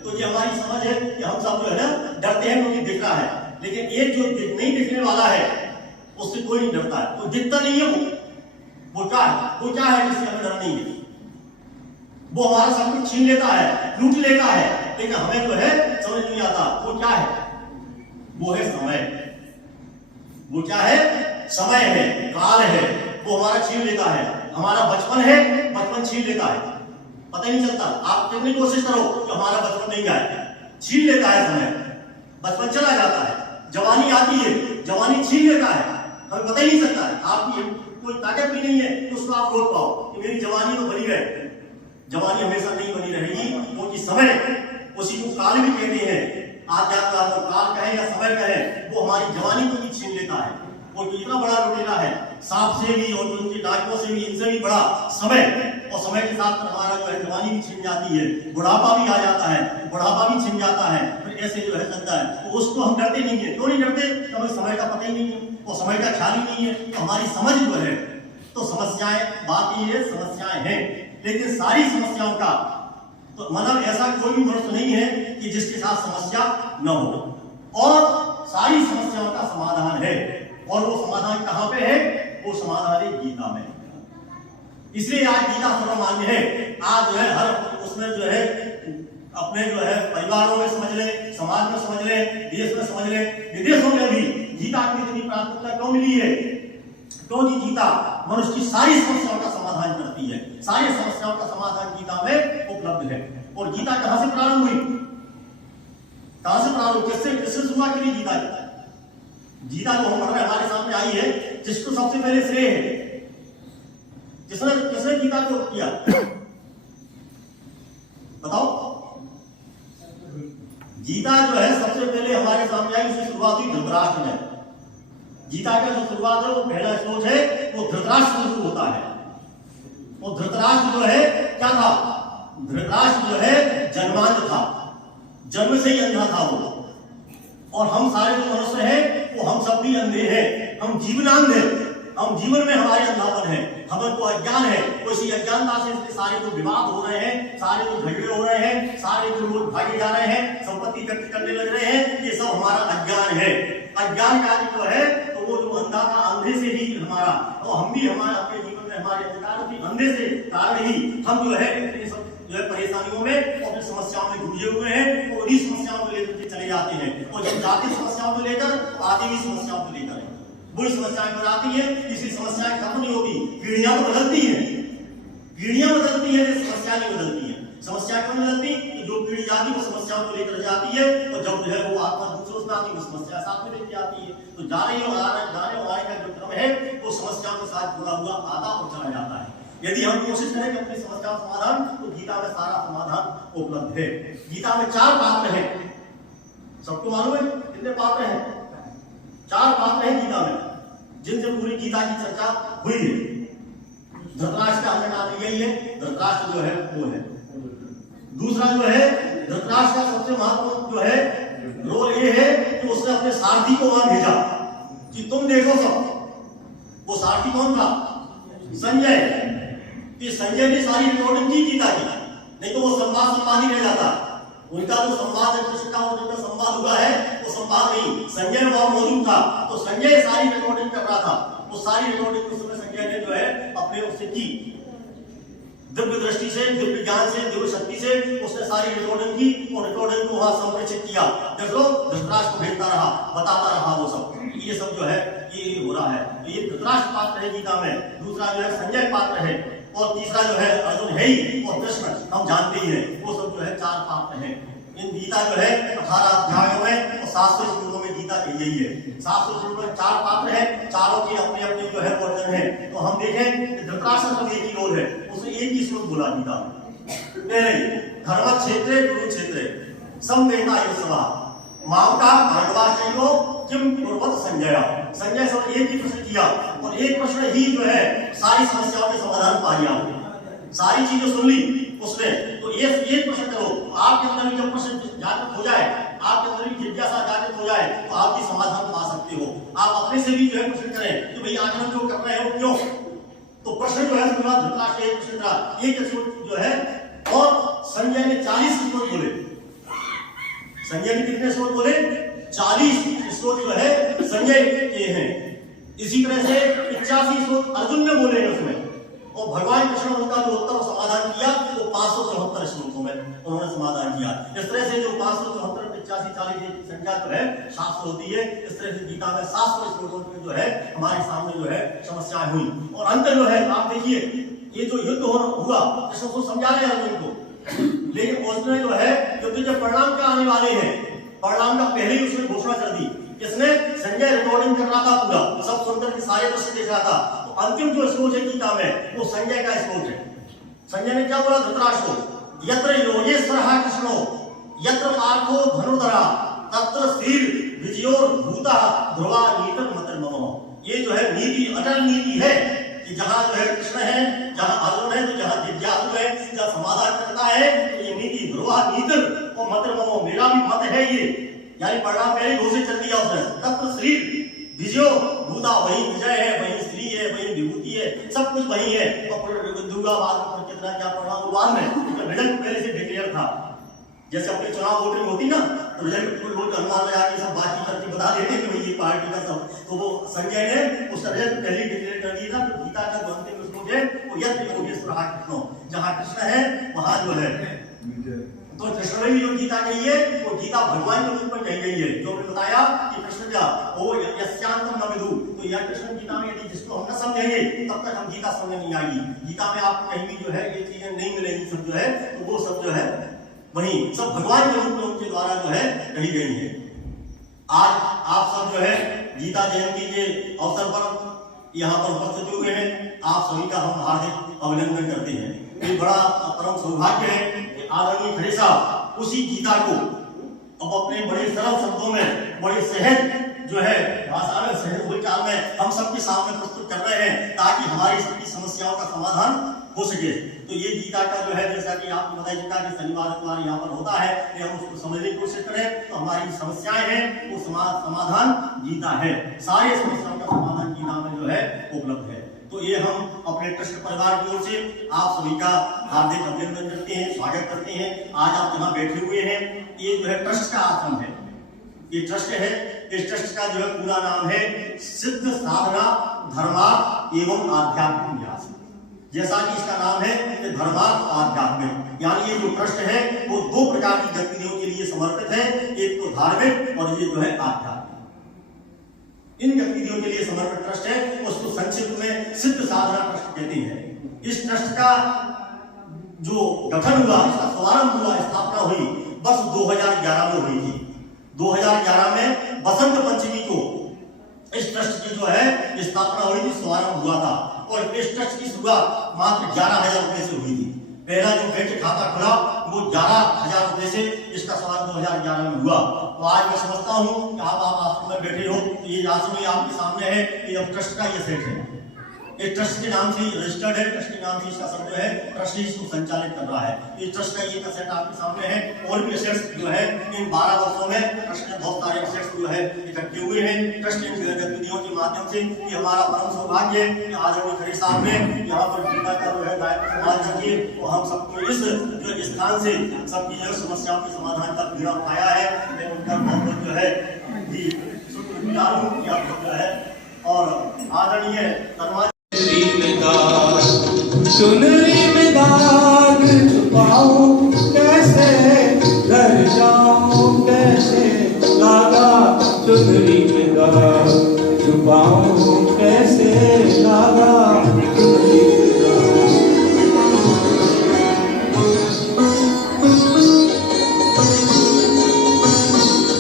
तो ये हमारी समझ है कि हम सब जो है ना डरते हैं क्योंकि दिख रहा है, लेकिन एक जो नहीं दिखने वाला है उससे कोई नहीं डरता है। तो दिखता नहीं है वो क्या है? वो क्या है जिससे हमें डर नहीं है? वो हमारा सब कुछ छीन लेता है, लूट लेता है, लेकिन हमें जो है समझ नहीं आता वो क्या है। वो है समय। वो क्या है? समय है, काल है, वो हमारा छीन लेता है। हमारा बचपन है, बचपन छीन लेता है, पता ही नहीं चलता। आप कितनी कोशिश करो कि हमारा बचपन नहीं जाए, छीन लेता है समय, बचपन चला जाता है। जवानी आती है, जवानी छीन लेता है, हमें पता ही नहीं चलता है। आपकी कोई ताकत भी नहीं है कि उसको आप रोक पाओ कि मेरी जवानी तो बनी रहे। जवानी हमेशा नहीं बनी रहेगी, क्योंकि समय, उसी को काल भी कहते हैं, आध्यात्म काल कहे या समय कहे, वो हमारी जवानी को भी छीन लेता है। वो इतना बड़ा लुटेरा है, सांप से भी और उनके डाकुओं से भी, इनसे भी बड़ा समय। और समय के साथ हमारा जो है जवानी भी छिन जाती है, बुढ़ापा भी आ जाता है, बुढ़ापा भी छिन जाता है, फिर ऐसे जो है चलता है। तो उसको हम डरते नहीं है। क्यों नहीं डरते? तो हमें समय का पता ही नहीं है, वो समय का ख्याल ही नहीं है। तो हमारी समझ जो है तो समस्याएं, बात ये है समस्याएं हैं, लेकिन सारी समस्याओं का तो मतलब ऐसा कोई भी मनुष्य नहीं है कि जिसके साथ समस्या न हो, और सारी समस्याओं का समाधान है। और वो समाधान कहां पे है? वो समाधान है गीता में। इसलिए आज गीता सर्वमान्य है। आज जो है हर उसमें जो है अपने जो है परिवारों में समझ ले, समाज में समझ ले, देश में समझ ले, विदेशों में भी गीता की इतनी प्राथमिकता क्यों मिली है? क्योंकि गीता मनुष्य की सारी समस्याओं का समाधान करती है। सारी समस्याओं का समाधान गीता में उपलब्ध है। और गीता कहां से प्रारंभ हुई? कहां से प्रारंभ? किससे शुरुआत की गीता की? गीता जो हम पढ़ रहे हैं हमारे सामने आई है, जिसको सबसे पहले श्रेय है, किसने गीता को किया बताओ? गीता जो है सबसे पहले हमारे सामने आई, उसकी शुरुआत हुई धृतराष्ट्र में। गीता का जो शुरुआत है वो पहला श्लोक है, वो धृतराष्ट्र से शुरू होता है। वो धृतराष्ट्र जो है क्या था? धृतराष्ट्र जो है जन्मांध था, जन्म से ही अंधा था वो। और हम सारे जो मनुष्य हैं वो हम सब भी अंधे हैं, हम जीवनांध हैं, हम जीवन में हमारे अंधापन है, हमें को अज्ञान है। उसी अज्ञानता से सारे जो विवाद हो रहे हैं, सारे जो झगड़े हो रहे हैं, सारे जो लोग भागे जा रहे हैं, संपत्ति इकट्ठी करने लग रहे हैं, ये सब हमारा अज्ञान है। अज्ञान का जो है तो वो जो अंधा था, अंधे से ही हमारा, और हम भी हमारे अपने जीवन में हमारे अंधकार की अंधे से कारण ही हम जो है सब जो है परेशानियों में और अपनी समस्याओं में घुसे हुए हैं। और उन्हीं समस्याओं को लेकर के चले जाते हैं, और जब जाते समस्याओं को लेकर तो आते भी समस्याओं को लेकर बुरी समस्याएं बनाती है। इसलिए समस्याएं खत्म नहीं होगी, पीढ़ियां तो बदलती हैं, पीढ़ियां बदलती है, समस्या नहीं बदलती है। समस्या क्यों बदलती? जो पीढ़ी जाती है वो समस्याओं को लेकर जाती है, और जब जो है वो आत्मा दूसरे उसमें आती है वो समस्या साथ में लेके आती है। तो जाने और आने का जो क्रम है वो समस्याओं के साथ जुड़ा हुआ आता और चला जाता है। यदि हम कोशिश करें कि अपनी समस्या का समाधान, तो गीता में सारा समाधान उपलब्ध है। गीता में 4 पात्र हैं, सबको मालूम है कितने पात्र हैं? 4 पात्र हैं गीता में, जिनसे पूरी गीता की चर्चा हुई है। धृतराष्ट्र का हमने नाम लिया ही है, धृतराष्ट्र जो है वो है। दूसरा जो है धृतराष्ट्र का सबसे महत्वपूर्ण जो है रोल ये है कि उसने अपने सारथी को वहां भेजा कि तुम देखो सब। वो सारथी कौन था? संजय। कि संजय ने सारी रिकॉर्डिंग की गीता की, नहीं तो वो संवाद ही रह जाता। उनका जो संवाद है, कृष्ण का उनका संवाद हुआ है वो संवाद नहीं, संजय वहां मौजूद था, तो संजय सारी रिकॉर्डिंग कर रहा था। वो सारी रिकॉर्डिंग उस समय संजय ने जो है अपने उससे की, दिव्य दृष्टि से, दिव्य ज्ञान से, दिव्य शक्ति से उसने सारी रिकॉर्डिंग की और रिकॉर्डिंग को वहां संप्रेषित किया। देखो धृतराष्ट्र को भेजता रहा, बताता रहा वो सब, ये सब जो है ये हो रहा है। तो ये धृतराष्ट्र पात्र है गीता में, दूसरा जो है संजय पात्र है, और तीसरा जो है अर्जुन है ही, और कृष्ण हम जानते ही हैं। वो सब जो है 4 पात्र हैं। इन गीता जो है 18 अध्यायों में और 700 श्लोकों में गीता यही है। 700 श्लोकों में 4 पात्र हैं, चारों के अपने अपने जो है वर्जन है। तो हम देखें धृतराष्ट्र का एक ही रोल है, उसने एक ही श्लोक बोला गीता पहले, धर्म क्षेत्रे कुरुक्षेत्रे संवेदा युसवा मामका भगवाचैको किम कुर्वत संजय। संजय सब एक ही प्रश्न किया और एक प्रश्न ही जो है सारी समस्याओं के समाधान पा लिया। सारी चीजें सुन ली उसने। तो ये एक प्रश्न करो, आपके अंदर भी जब प्रश्न जागृत हो जाए, आपके अंदर भी जिज्ञासा जागृत हो जाए, तो आप भी समाधान पा सकते हो। आप अपने से भी जो है प्रश्न करें कि भाई आज हम जो कर रहे हो क्यों। तो प्रश्न जो है धृतराष्ट्र एक प्रश्न था, एक जो है, और संजय ने 40 श्लोक बोले। संजय ने कितने श्लोक बोले? 40 श्लोक जो है संजय के हैं। इसी तरह से 85 श्लोक अर्जुन ने बोले हैं उसमें, और भगवान कृष्ण उनका जो उत्तर समाधान किया वो 574 श्लोकों में उन्होंने समाधान किया। इस तरह से जो 574, 85, 40 संख्या जो है 700 होती है। इस तरह से गीता में 700 श्लोकों में जो है हमारे सामने जो है समस्याएं हुई। और अंत जो है आप देखिए, ये जो युद्ध हुआ कृष्ण को समझा रहे हैं अर्जुन को, लेकिन उसने जो है युद्ध के परिणाम क्या आने वाले हैं, परिणाम का पहले ही उसने घोषणा कर दी। इसने संजय रिकॉर्डिंग कर रहा था, पूरा सब सुनकर के सारे दृश्य देख रहा था। तो अंतिम जो श्लोक है गीता में वो संजय का श्लोक है। संजय ने क्या बोला धृतराष्ट्र को, यत्र योगेश्वरः कृष्णो यत्र पार्थो धनुर्धरा तत्र श्रीर विजयोर भूतः ध्रुवा नीतर मतर्मम। ये जो है नीति, अटल नीति है कि जहां जो है कृष्ण है, जहां अर्जुन है, तो जहां जिज्ञासु है, जहां समाधान करता है, तो ये नीति ध्रुवा नीतर और मतर्मम, मेरा भी मत है ये, यानी परिणाम पहले घोषित कर दिया उसने। तत्र श्री विजयो भूता, वही विजय है, वही श्री है, वही विभूति है, सब कुछ वही है। और दुर्गा बाद में कितना क्या परिणाम बाद में रिजल्ट पहले से डिक्लेयर था। जैसे अपने चुनाव वोटिंग होती ना, तो रिजल्ट लोग अनुमान लगा के सब बातचीत करके बता देते हैं कि भाई ये पार्टी का सब। तो वो संजय ने उसका रिजल्ट पहले ही डिक्लेयर कर दिया था। तो गीता का जो अंतिम श्लोक है वो यत्र योगेश्वरः कृष्णो, जहां कृष्ण है वहां जो है। तो कृष्ण ने भी जो गीता कही है वो गीता भगवान के रूप में कही गई है। जो मैंने बताया कि कृष्ण क्या ओ यस्यांतम न विदु, तो यह कृष्ण गीता में यदि जिसको हम न समझेंगे तब तक हम गीता समझ नहीं आएगी। गीता में आपको कहीं भी जो है ये चीजें नहीं मिलेगी सब जो है, तो वो सब जो है वही सब भगवान के रूप में उनके द्वारा जो है कही गई है। आज आप सब जो है गीता जयंती के अवसर पर यहाँ पर उपस्थित हुए हैं, आप सभी का हम हार्दिक अभिनंदन करते हैं। ये बड़ा परम सौभाग्य है कि आदरणीय खड़े साहब उसी गीता को अब अपने बड़े सरल शब्दों में, बड़े सहज जो है भाषा में, सहज बोलचाल में हम सबके सामने प्रस्तुत कर रहे हैं, ताकि हमारी सबकी समस्याओं का समाधान हो सके। तो ये गीता का जो है, जैसा कि आपको बताया जाता है कि शनिवार इतवार यहाँ पर होता है, कि हम उसको समझने की कोशिश करें, तो हमारी समस्याएं हैं वो समाधान गीता है। सारे समस्याओं का समाधान गीता में जो है उपलब्ध है। तो ये हम अपने ट्रस्ट परिवार की ओर से आप सभी का हार्दिक अभिनंदन करते हैं, स्वागत करते हैं। आज आप जहाँ बैठे हुए हैं ये जो है ट्रस्ट का आश्रम है, ये ट्रस्ट है। इस ट्रस्ट का जो है पूरा नाम है सिद्ध साधना धर्मार्थ एवं आध्यात्मिक न्यास। जैसा कि इसका नाम है कि धर्मार्थ आध्यात्मिक, यानी ये जो ट्रस्ट है वो 2 प्रकार की गतिविधियों के लिए समर्पित है, एक तो धार्मिक और ये जो है आध्यात्मिक। इन गतिविधियों के लिए समर्पित ट्रस्ट है, उसको संक्षिप्त में सिद्ध साधना ट्रस्ट कहते हैं। इस ट्रस्ट का जो गठन हुआ, इसका शुभारंभ हुआ, स्थापना हुई वर्ष 2011 में हुई थी। 2011 में बसंत पंचमी को इस ट्रस्ट की जो है स्थापना हुई थी, शुभारंभ हुआ था। और इस ट्रस्ट की शुरुआत मात्र 11,000 रुपए से हुई थी। पहला जो बैंक खाता खुला वो 11,000 रुपए से इसका शुरुआत 2011 में हुआ। तो आज मैं समझता हूँ कि आप आश्रम में बैठे हो, तो ये आश्रम आपके सामने है, ये ट्रस्ट का ये सेट है। इस ट्रस्ट के नाम से रजिस्टर्ड है, ट्रस्ट के नाम से इसका सब जो है ट्रस्टी इसको संचालित कर रहा है। इस ट्रस्ट का ये सेट आपके सामने है। और भी एसेट्स जो है इन 12 वर्षों में ट्रस्ट में बहुत सारे एसेट्स जो है इकट्ठे हुए हैं। ट्रस्ट इन गतिविधियों के माध्यम से ये हमारा परम सौभाग्य है कि आदरणीय खड़े साहब ने यहाँ पर गीता का जो है दायित्व संभाल करके और हम सबको इस जो स्थान से सबकी जो समस्याओं के समाधान का बीड़ा पाया है। मैं उनका बहुत जो है शुक्रगुजार हूँ कि आप जो है और आदरणीय धर्माज चुनरी में दाग छुपाऊं कैसे, घर जाऊं कैसे, लागा चुनरी में दाग छुपाऊं कैसे, लागा चुनरी में दाग।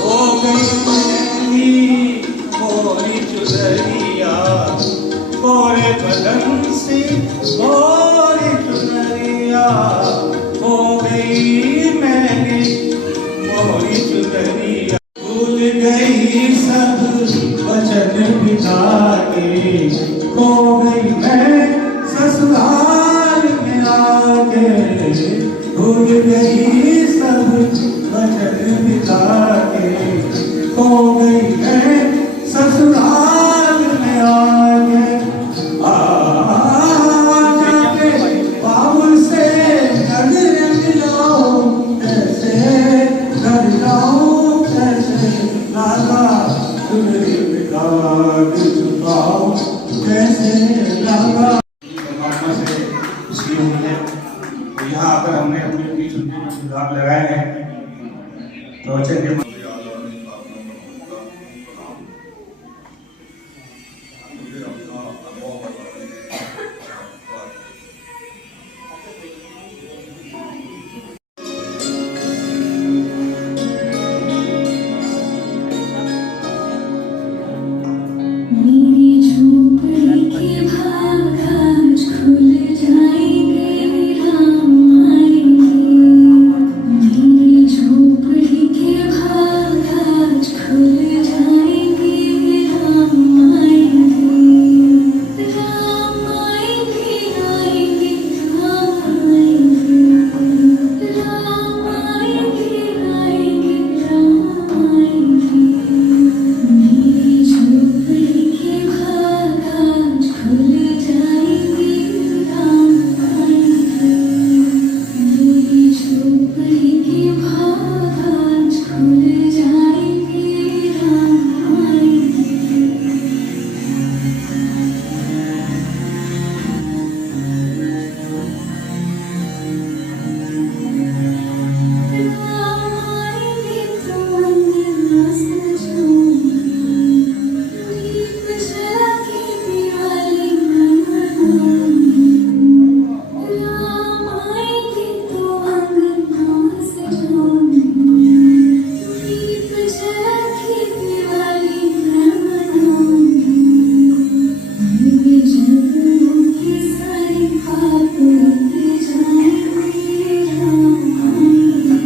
हो गई मेरी मोरी चुनरिया, मोरे बदन से मोरी चुनरिया, हो गई मैंने मोरी चुनरिया। भूल गई सब वचन बिता के, खो गई मैं ससुराल में आके, भूल गई सब वचन बिता के, खो गई मैं ससुराल में आके। बाबू से नजर मिलाऊं कैसे, घर जाऊं कैसे, लागा चुनरी में दाग छुपाऊं कैसे, लागा। परमात्मा से इसकी हुई है। तो यहाँ आकर हमने अपने बीच दाग लगाए हैं। तो चलिए मेरी झोपड़ी के भाग आज खुल जाएंगे, राम आएंगे। मेरी झोपड़ी के भाग आज खुल जाएंगे, राम आएंगे। राम आएंगे, आएंगे, राम आएंगे। राम आएंगे, आएंगे, राम आएंगे। मेरी झोपड़ी के भाग आज खुल जाएंगे, राम आएंगे। मेरी झोपड़ी के भाग आज खुल जाएंगे, राम आएंगे। राम आएंगे तो अंगना सजाऊंगी, दीप जला के दिवाली मनाऊंगी। राम आएंगे तो अंगना सजाऊंगी, दीप जला के दिवाली मनाऊंगी। मेरे जन्मों की सारी पाप मिट जाएंगे, राम आएंगे।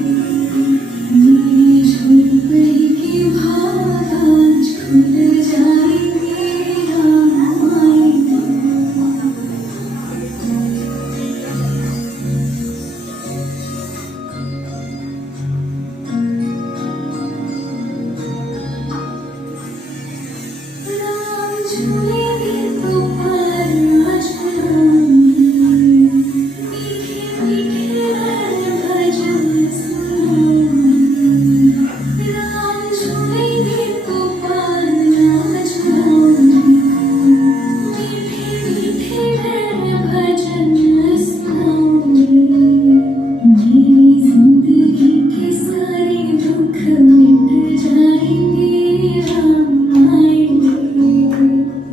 मेरी झोपड़ी के भाग आज खुल जाएंगे, राम आएंगे। राम छुएंगे तो पार आज बनाऊंगी, मीठे मीठे गाने भजन सुनाऊंगी। राम छुएंगे तो पार आज बनाऊंगी, मीठे मीठे गाने भजन सुनाऊंगी। मेरी जिंदगी के सारे दुख मिट जाएंगे, राम आएंगे।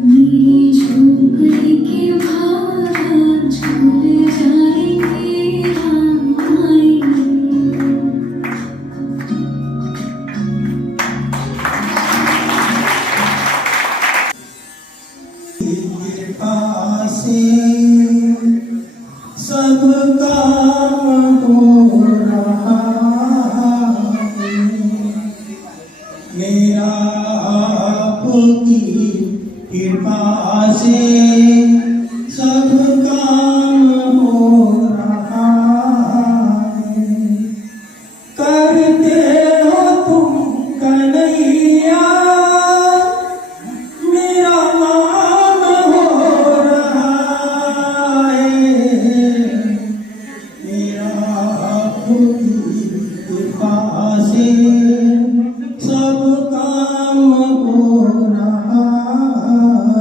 मेरी झोपड़ी के भाग आज खुल जाएंगे, राम आएंगे। कृपा से सब काम हो रहा है, मेरा आपकी कृपा से सब काम हो रहा है। करते हो तुम कन्हैया, मेरा नाम हो रहा है। मेरा आपकी कृपा से सब काम हो रहा है।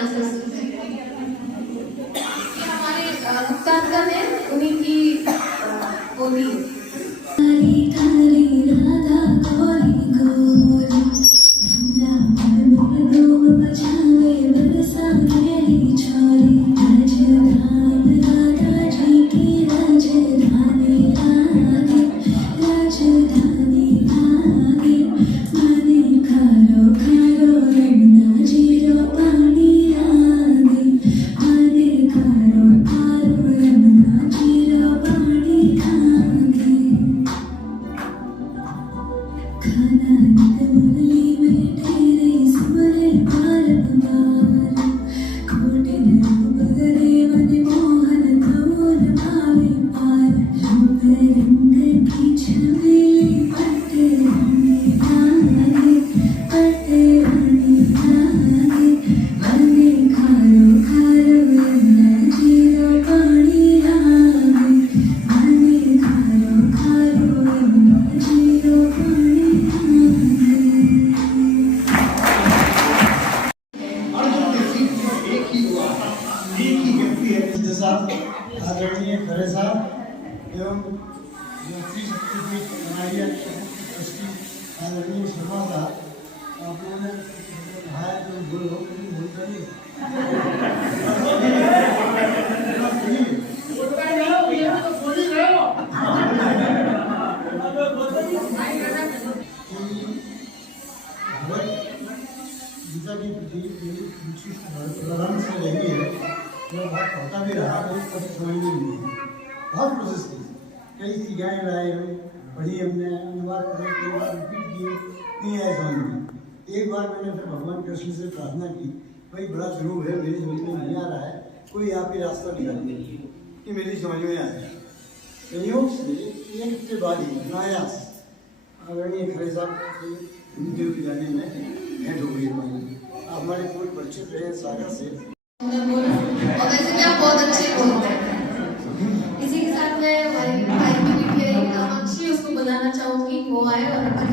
आंसर सुनते हैं। ये हमारे मुक्तान का है, उन्हीं की बोली है। काली काली राधा गोरी गोरी वृंदावन में धूम बजावे बरसा मेरी छोरी राजधाम राधा जी की राजधानी लागे राजधानी लागे माने खारो खारो रंगना जीरो पानी लागे माने खारो खारो रंगना जीरो पानी लागे खाना मुरली में तेरे सुमरे पार पार खोटे रूप गरे मन मोहन कौन भावे पार रूप रंग की छबीली पट्टे रानी लागे मने खारो खारो रंगना जीरो पानी लागे मने खारो खारो रंगना जीरो पानी अर्जुन के सीट में एक ही हुआ, एक ही व्यक्ति है जैसा आदरणीय खरे साहब एवं जो श्री शक्तिपीठ कन्हैया ट्रस्टी आदरणीय शर्मा साहब, आप लोगों ने कहा है तो बोलो लेकिन बोलता नहीं गीता की प्रति मेरी रुचि प्रारंभ से रही है। मैं बहुत पढ़ता भी रहा, बहुत कभी समझ में नहीं है, बहुत कोशिश की, कई सीखाएँ लाए हम पढ़ी, हमने अनुवाद करे, कई बार रिपीट किए, नहीं आए समझ में। एक बार मैंने फिर भगवान कृष्ण से प्रार्थना की, भाई बड़ा ध्रुव है, मेरी समझ में नहीं आ रहा है, कोई आप ही रास्ता निकालिए कि मेरी समझ में आ जाए। संयोग से एक हफ्ते बाद ही अनायास आदरणीय खरे साहब से उनके जाने में भेंट हो गई हमारी। आप हमारे पूरे परिचित रहे सागर से। और वैसे भी आप बहुत अच्छे बोलते हैं। इसी के साथ मैं हमारे भाई की बेटी है कामाक्षी, उसको बुलाना चाहूंगी, वो आए और अपन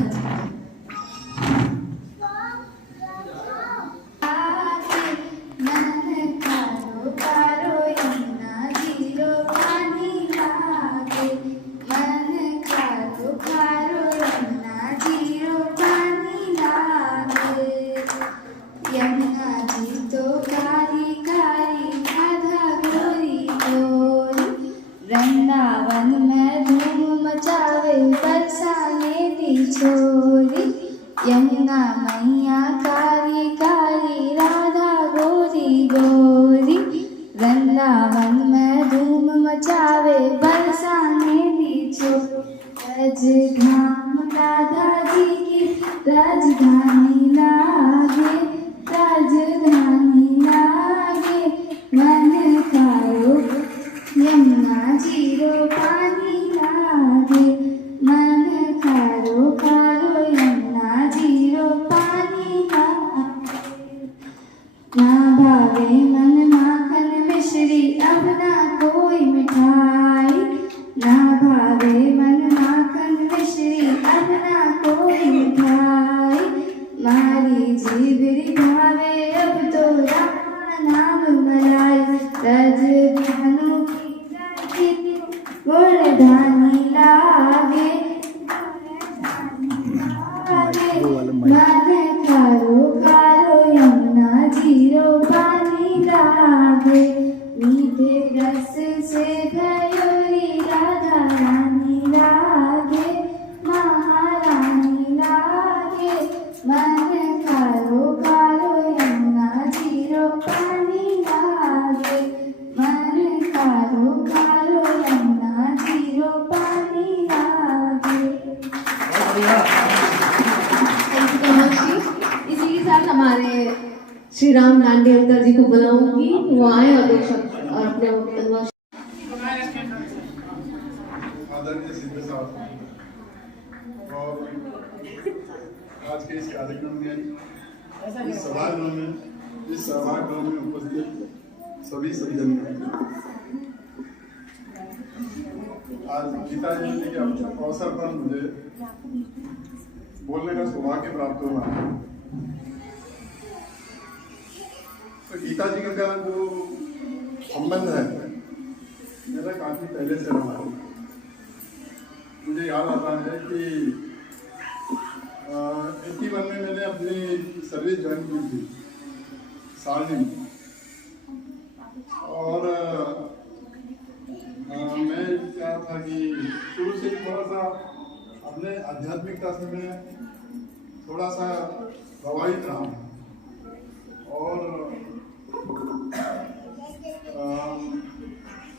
मन कारो कारो यमुना जीरो पानी लागे मन कारो कारो यमुना जीरो पानी लागे यमुना जी तो कारी कारी राधा गोरी गोरी वृंदावन में धूम मचावे बरसाने दी छोरी यमुना मैया कारी कारी राधा गोरी गोरी वृंदावन में धूम मचावे बरसाने दी छोरी राजधाम राधा जी की राजधानी लागे राजधानी लागे मन कारो यमुना जीरो पानी लागे मन कारो कारो यमुना जीरो पानी लागे ना भावे मन माखन मिश्री अब ना कोई मिठाई ना भावे मन माखन मिश्री अब ना कोई मिठाई मारी जीवरी भावे अब तो राम नाम मलाई राजधानु की गोलधानी लागे मन कारो कारो यमुना जीरो पानी लागे मीठे रस से भयोरी राधा रानी लागे महारानी लागे मन कारो कारो यमुना जीरो पानी लागे मन कारो कारो यमुना जीरो पानी लागे। Thank you Kamakshi. इसी के साथ हमारे श्री राम डांडे अंकल जी को बुलाऊंगी, वो आए और एक शब्द और अपने अनुभव। आदरणीय सिद्धू साहब और आज के इस कार्यक्रम में इस सभागृह में उपस्थित सभी सज्जन आज गीता जयंती के अवसर पर मुझे बोलने का सौभाग्य प्राप्त हुआ। तो गीता जी का जो संबंध है मेरा काफी पहले से रहा है। मुझे याद आता है कि 81 में मैंने अपनी सर्विस ज्वाइन की थी सारणी में, और मैं क्या था कि शुरू से ही थोड़ा सा अपने आध्यात्मिकता से मैं थोड़ा सा प्रभावित रहा हूँ, और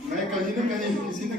मैं कहीं न कहीं किसी न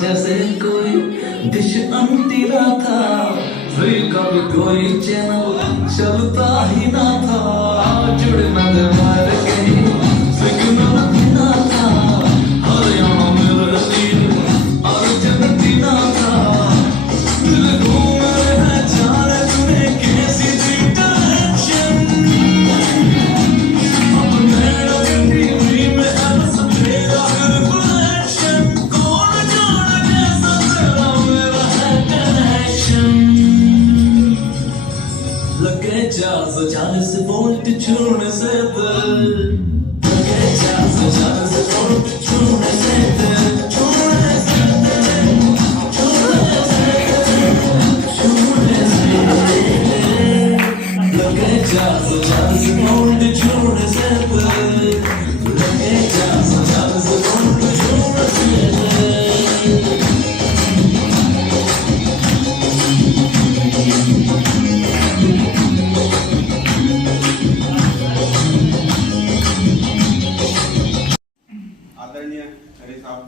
जैसे कोई डिश अंटीरा था, फिर कभी कोई चैनल चलता ही ना था, जुड़ना दीवार गई सिग्नल भी ना था, हरियाणा में रहती और जनती ना था, दिल घूम रहे हैं चार तुम्हें कैसी थी टेंशन, अपने टीवी में अब सब मेरा रिफ्लेक्शन, कौन जाने कैसा तेरा मेरा है कनेक्शन, लगे 440 वोल्ट छूने से दिल, लगे 440 वोल्ट छूने से दिल, छूने से दिल, छूने से दिल, छूने से दिल, लगे 440 वोल्ट छूने से दिल, लगे 440 वोल्ट छूने से दिल। आदरणीय खरे साहब,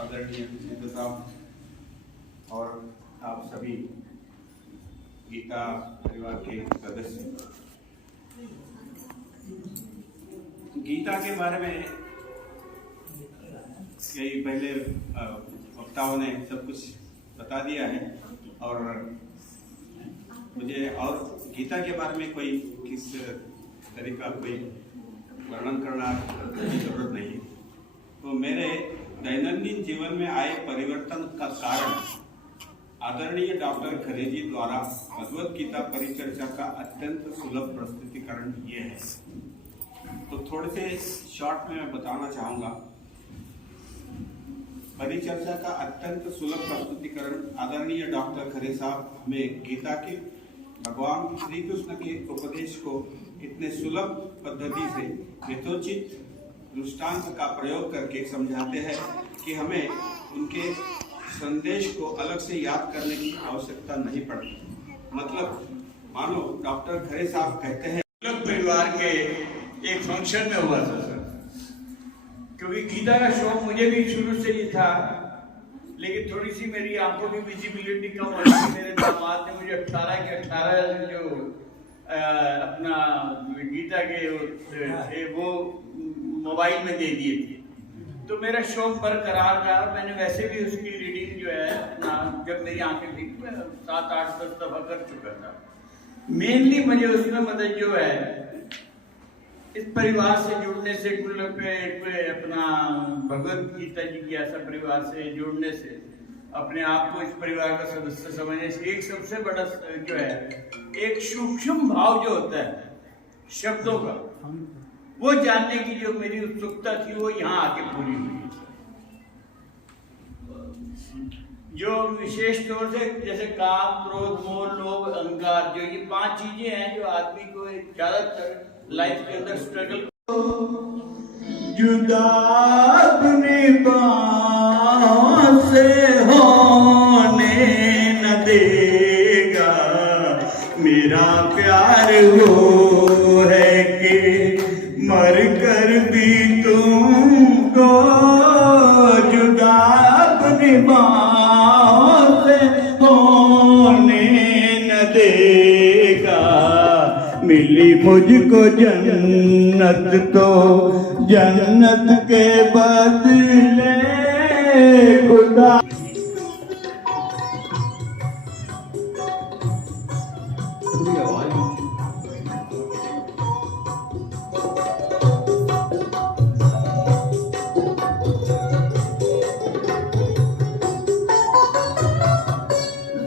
आदरणीय सिद्ध साहब और आप सभी गीता परिवार के सदस्य, गीता के बारे में कई पहले वक्ताओं ने सब कुछ बता दिया है, और मुझे और गीता के बारे में कोई किस तरीका कोई वर्णन करना की जरूरत नहीं है। तो मेरे दैनंदिन जीवन में आए परिवर्तन का कारण आदरणीय डॉक्टर खरे जी द्वारा भगवत गीता परिचर्चा का अत्यंत सुलभ प्रस्तुतिकरण ये है। तो थोड़े से शॉर्ट में मैं बताना चाहूंगा। परिचर्चा का अत्यंत सुलभ प्रस्तुतिकरण आदरणीय डॉक्टर खरे साहब हमें गीता के भगवान श्री कृष्ण के उपदेश को इतने सुलभ पद्धति से यथोचित दृष्टांत का प्रयोग करके समझाते हैं कि हमें उनके संदेश को अलग से याद करने की आवश्यकता नहीं पड़ती। मतलब मानो डॉक्टर खरे साहब कहते हैं, परिवार के एक फंक्शन में हुआ था सर, क्योंकि गीता का शौक मुझे भी शुरू से ही था, लेकिन थोड़ी सी मेरी आंखों की विजिबिलिटी कम हो गई। मेरे दामाद ने मुझे 18 के 18 जो अपना गीता के वो मोबाइल में दे दिए थे। तो मेरा शौक बरकरार रहा। मैंने वैसे भी उसकी रीडिंग जो है अपना, जब मेरी आंखें ठीक, मैं 7, 8, 10 दफा कर चुका था। मेनली मुझे उसमें मदद जो है इस परिवार से जुड़ने से, अपना भगवत गीता जी की ऐसा परिवार से जुड़ने से, अपने आप को इस परिवार का सदस्य समझने से, एक सबसे बड़ा जो है एक सूक्ष्म भाव जो होता है शब्दों का, वो जानने की जो मेरी उत्सुकता थी वो यहाँ आके पूरी हुई। जो विशेष तौर से जैसे काम, क्रोध, मोह, लोभ, अहंकार, जो ये 5 चीजें हैं जो आदमी को ज्यादातर लाइफ के अंदर स्ट्रगल, जुदा अपने बाहों से होने न देगा, मेरा प्यार वो है कि मर कर भी तुमको जुदा अपनी बाहों से होने न देगा। मिली मुझको जन्नत तो जन्नत के बदले खुदा।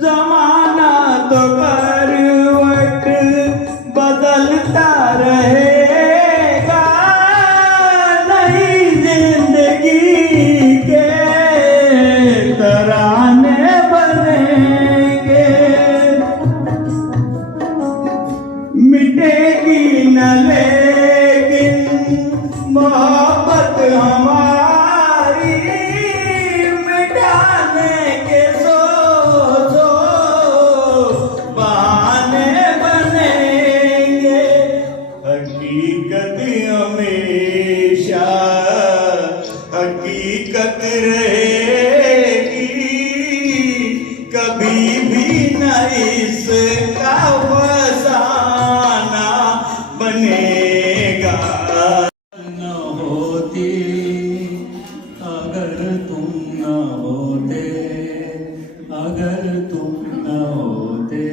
जमाना तो करवट बदलता रहेगा, नई जिंदगी के तराने बनेंगे, मिटेगी न लेकिन मोहब्बत हमारी, मिटाने के बहाने बनेंगे, हकीकत हमेशा हकीकत रहेगी, कभी भी न इसका फसाना बनेगा। न होती अगर तुम न होते, अगर तुम न होते,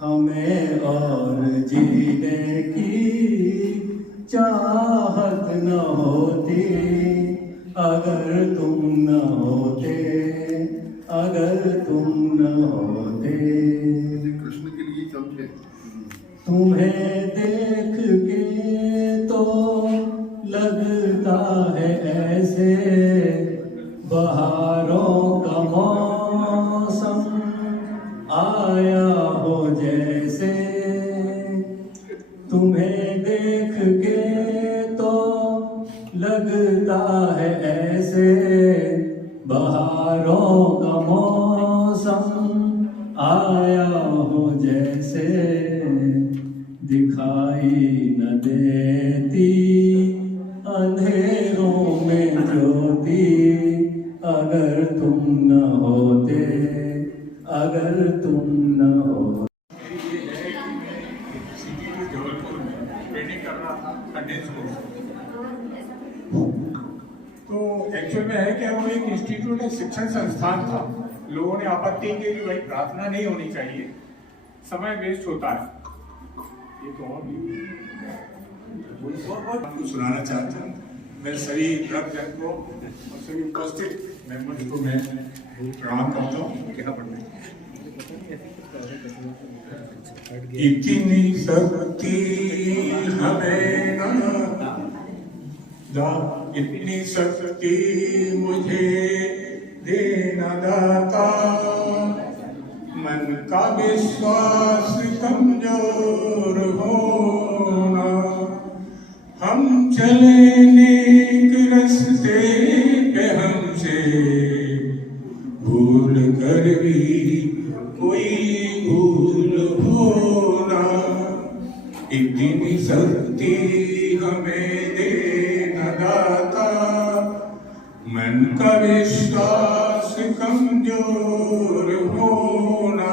हमें और जीने की चाहत न होती, अगर तुम न होते, अगर तुम न होते। कृष्ण के लिए समझे। तुम्हें देख के तो लगता है ऐसे बहारों का मौसम आया हो जैसे, तुम्हें देख के तो लगता है ऐसे बहारों का मौसम आया हो जैसे, दिखाई न देती अंधेरों में ज्योति, अगर तुम न होते, अगर तुम न होते। ट्रेनिंग कर रहा था कंडेंस कोर्स। तो एक्चुअल में है क्या, वो एक इंस्टीट्यूट, एक शिक्षण संस्थान था। लोगों ने आपत्ति की कि भाई प्रार्थना नहीं होनी चाहिए, समय वेस्ट होता है। ये तो और आपको सुनाना चाहता हूँ। मैं सभी भक्तजन को और सभी उपस्थित मेंबर्स को मैं प्रणाम करता हूँ। क्या पढ़ना इतनी शक्ति हमें ना, इतनी शक्ति मुझे देना दाता, मन का विश्वास कमजोर होना, हम चले नेक रास्ते पे हमसे भूल कर भी कोई भूल होना, इतनी शक्ति हमें देना दाता, मन का विश्वास कमजोर होना।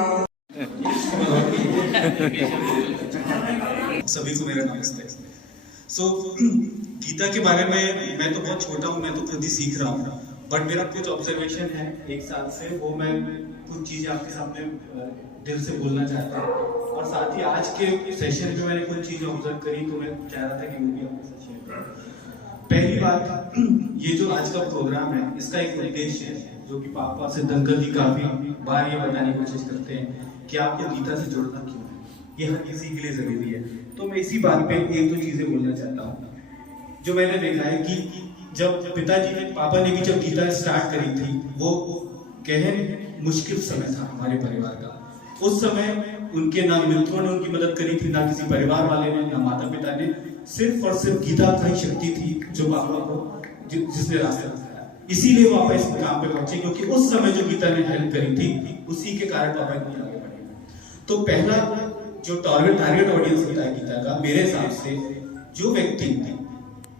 सभी को मेरा नमस्ते। सो गीता के बारे में मैं तो बहुत छोटा हूँ, मैं तो खुद ही सीख रहा हूँ, बट मेरा कुछ ऑब्जर्वेशन है 1 साल से, वो मैं कुछ चीज़ें आपके सामने दिल से बोलना चाहता हूँ। और साथ ही आज के सेशन में मैंने कुछ चीज़ें ऑब्जर्व करी, तो मैं चाह रहा था कि वो भी आपके साथ शेयर करूँ। पहली बात, ये जो आज का प्रोग्राम है, इसका एक उद्देश्य है जो कि पापा सिद्ध अंकल जी काफी बार ये बताने की कोशिश करते हैं कि आपको गीता से जुड़ना क्यों है, ये हर किसी के लिए जरूरी है। तो मैं इसी बात पे 1-2 चीजें बोलना चाहता हूँ। जो मैंने देखा है कि जब पिताजी ने, पापा ने भी जब गीता स्टार्ट करी थी, वो कहे मुश्किल समय था हमारे परिवार का। उस समय उनके ना मित्रों ने उनकी मदद करी थी, ना किसी परिवार वाले ने, ना माता पिता ने, सिर्फ और सिर्फ गीता का ही शक्ति थी जो पापा को जिसने रास्ता दिखाया। इसीलिए पापा इस मुकाम पे पहुंचे, क्योंकि उस समय जो गीता ने हेल्प करी थी, उसी के कारण पापा इतने आगे बढ़े। तो पहला जो टारगेट ऑडियंस होता है गीता का, मेरे हिसाब से जो व्यक्ति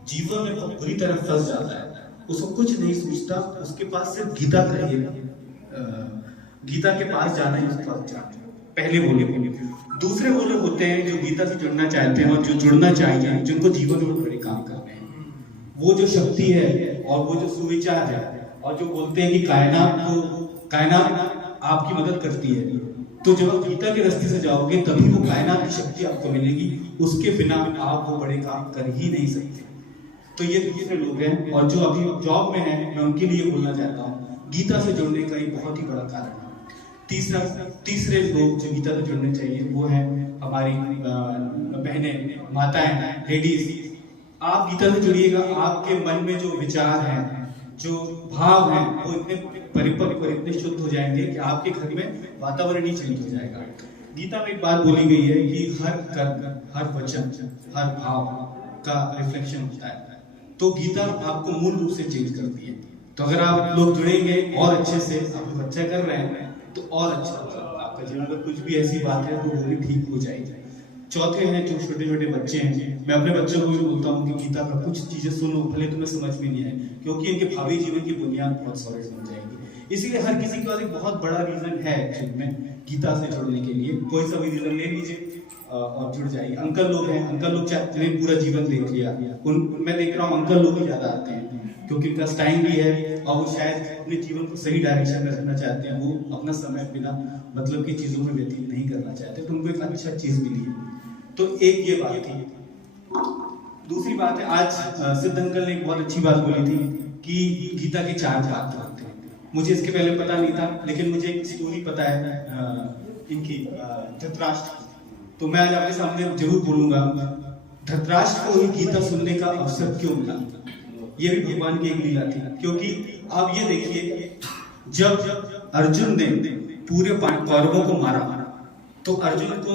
जीवन में बहुत बुरी तरह फंस जाता है, उसको कुछ नहीं सोचता, उसके पास सिर्फ गीता रहेगा, गीता के पास जाना ही उसके पास जाना। पहले वो लोग। दूसरे वो लोग होते हैं जो गीता से जुड़ना चाहते हैं और जो जुड़ना चाहिए, जिनको जीवन में बड़े काम करने हैं, वो जो शक्ति है और वो जो सुविचार है, और जो बोलते हैं कि कायनात आपकी मदद करती है। तो जब आप गीता के रास्ते से जाओगे तभी वो कायनात की शक्ति आपको मिलेगी, उसके बिना आप वो बड़े काम कर ही नहीं सकते। तो ये दूसरे लोग हैं, और जो अभी जॉब में हैं, मैं उनके लिए बोलना चाहता हूँ, गीता से जुड़ने का एक बहुत ही बड़ा कारण है। तीसरे लोग जो गीता से जुड़ने चाहिए वो है हमारी बहनें, माताएं, लेडीज। आप गीता से जुड़िएगा, आपके मन में जो विचार हैं, जो भाव हैं, वो इतने परिपक्व और इतने शुद्ध हो जाएंगे कि आपके घर में वातावरण ही चेंज हो जाएगा। गीता में एक बात बोली गई है कि हर कर्म, हर वचन, हर भाव का रिफ्लेक्शन होता है। तो गीता आपको मूल रूप से चेंज करती है। तो अगर आप लोग जुड़ेंगे और अच्छे से, आप बच्चा कर रहे हैं तो और अच्छा होगा आपका जीवन में। कुछ भी ऐसी बात है तो वो भी ठीक हो जाएगी। चौथे हैं जो छोटे छोटे बच्चे हैं, मैं अपने बच्चों को भी बोलता हूँ कि गीता का कुछ चीजें सुनो, भले तुम्हें समझ में नहीं आए, क्योंकि इनके भावी जीवन की बुनियाद बहुत सॉलिड बन जाएगी। इसीलिए हर किसी के पास एक बहुत बड़ा रीजन है एक्चुअली में गीता से जुड़ने के लिए। कोई सा भी रीजन ले लीजिए और जुड़ जाइए। अंकल लोग हैं, अंकल लोग चाहते हैं पूरा जीवन देख लिया, मैं देख रहा हूँ अंकल लोग ही ज्यादा आते हैं, क्योंकि उनका टाइम भी है और वो शायद अपने जीवन को सही डायरेक्शन में रखना चाहते हैं। वो अपना समय बिना मतलब की चीजों में व्यतीत नहीं करना चाहते, तो उनको एक अच्छा चीज मिली है। तो एक ये बात थी। दूसरी बात है, आज सिद्ध अंकल ने एक बहुत अच्छी बात बोली थी कि गीता के 4 पात्र होते हैं। मुझे इसके पहले पता नहीं था, लेकिन मुझे एक स्टोरी पता है इनकी, धृतराष्ट्र। तो मैं आज आपके सामने जरूर बोलूंगा, धृतराष्ट्र को गीता सुनने का अवसर क्यों मिला। ये भी भगवान की एक लीला थी, क्योंकि आप ये देखिए, जब अर्जुन ने पूरे कौरवों को मारा, तो अर्जुन को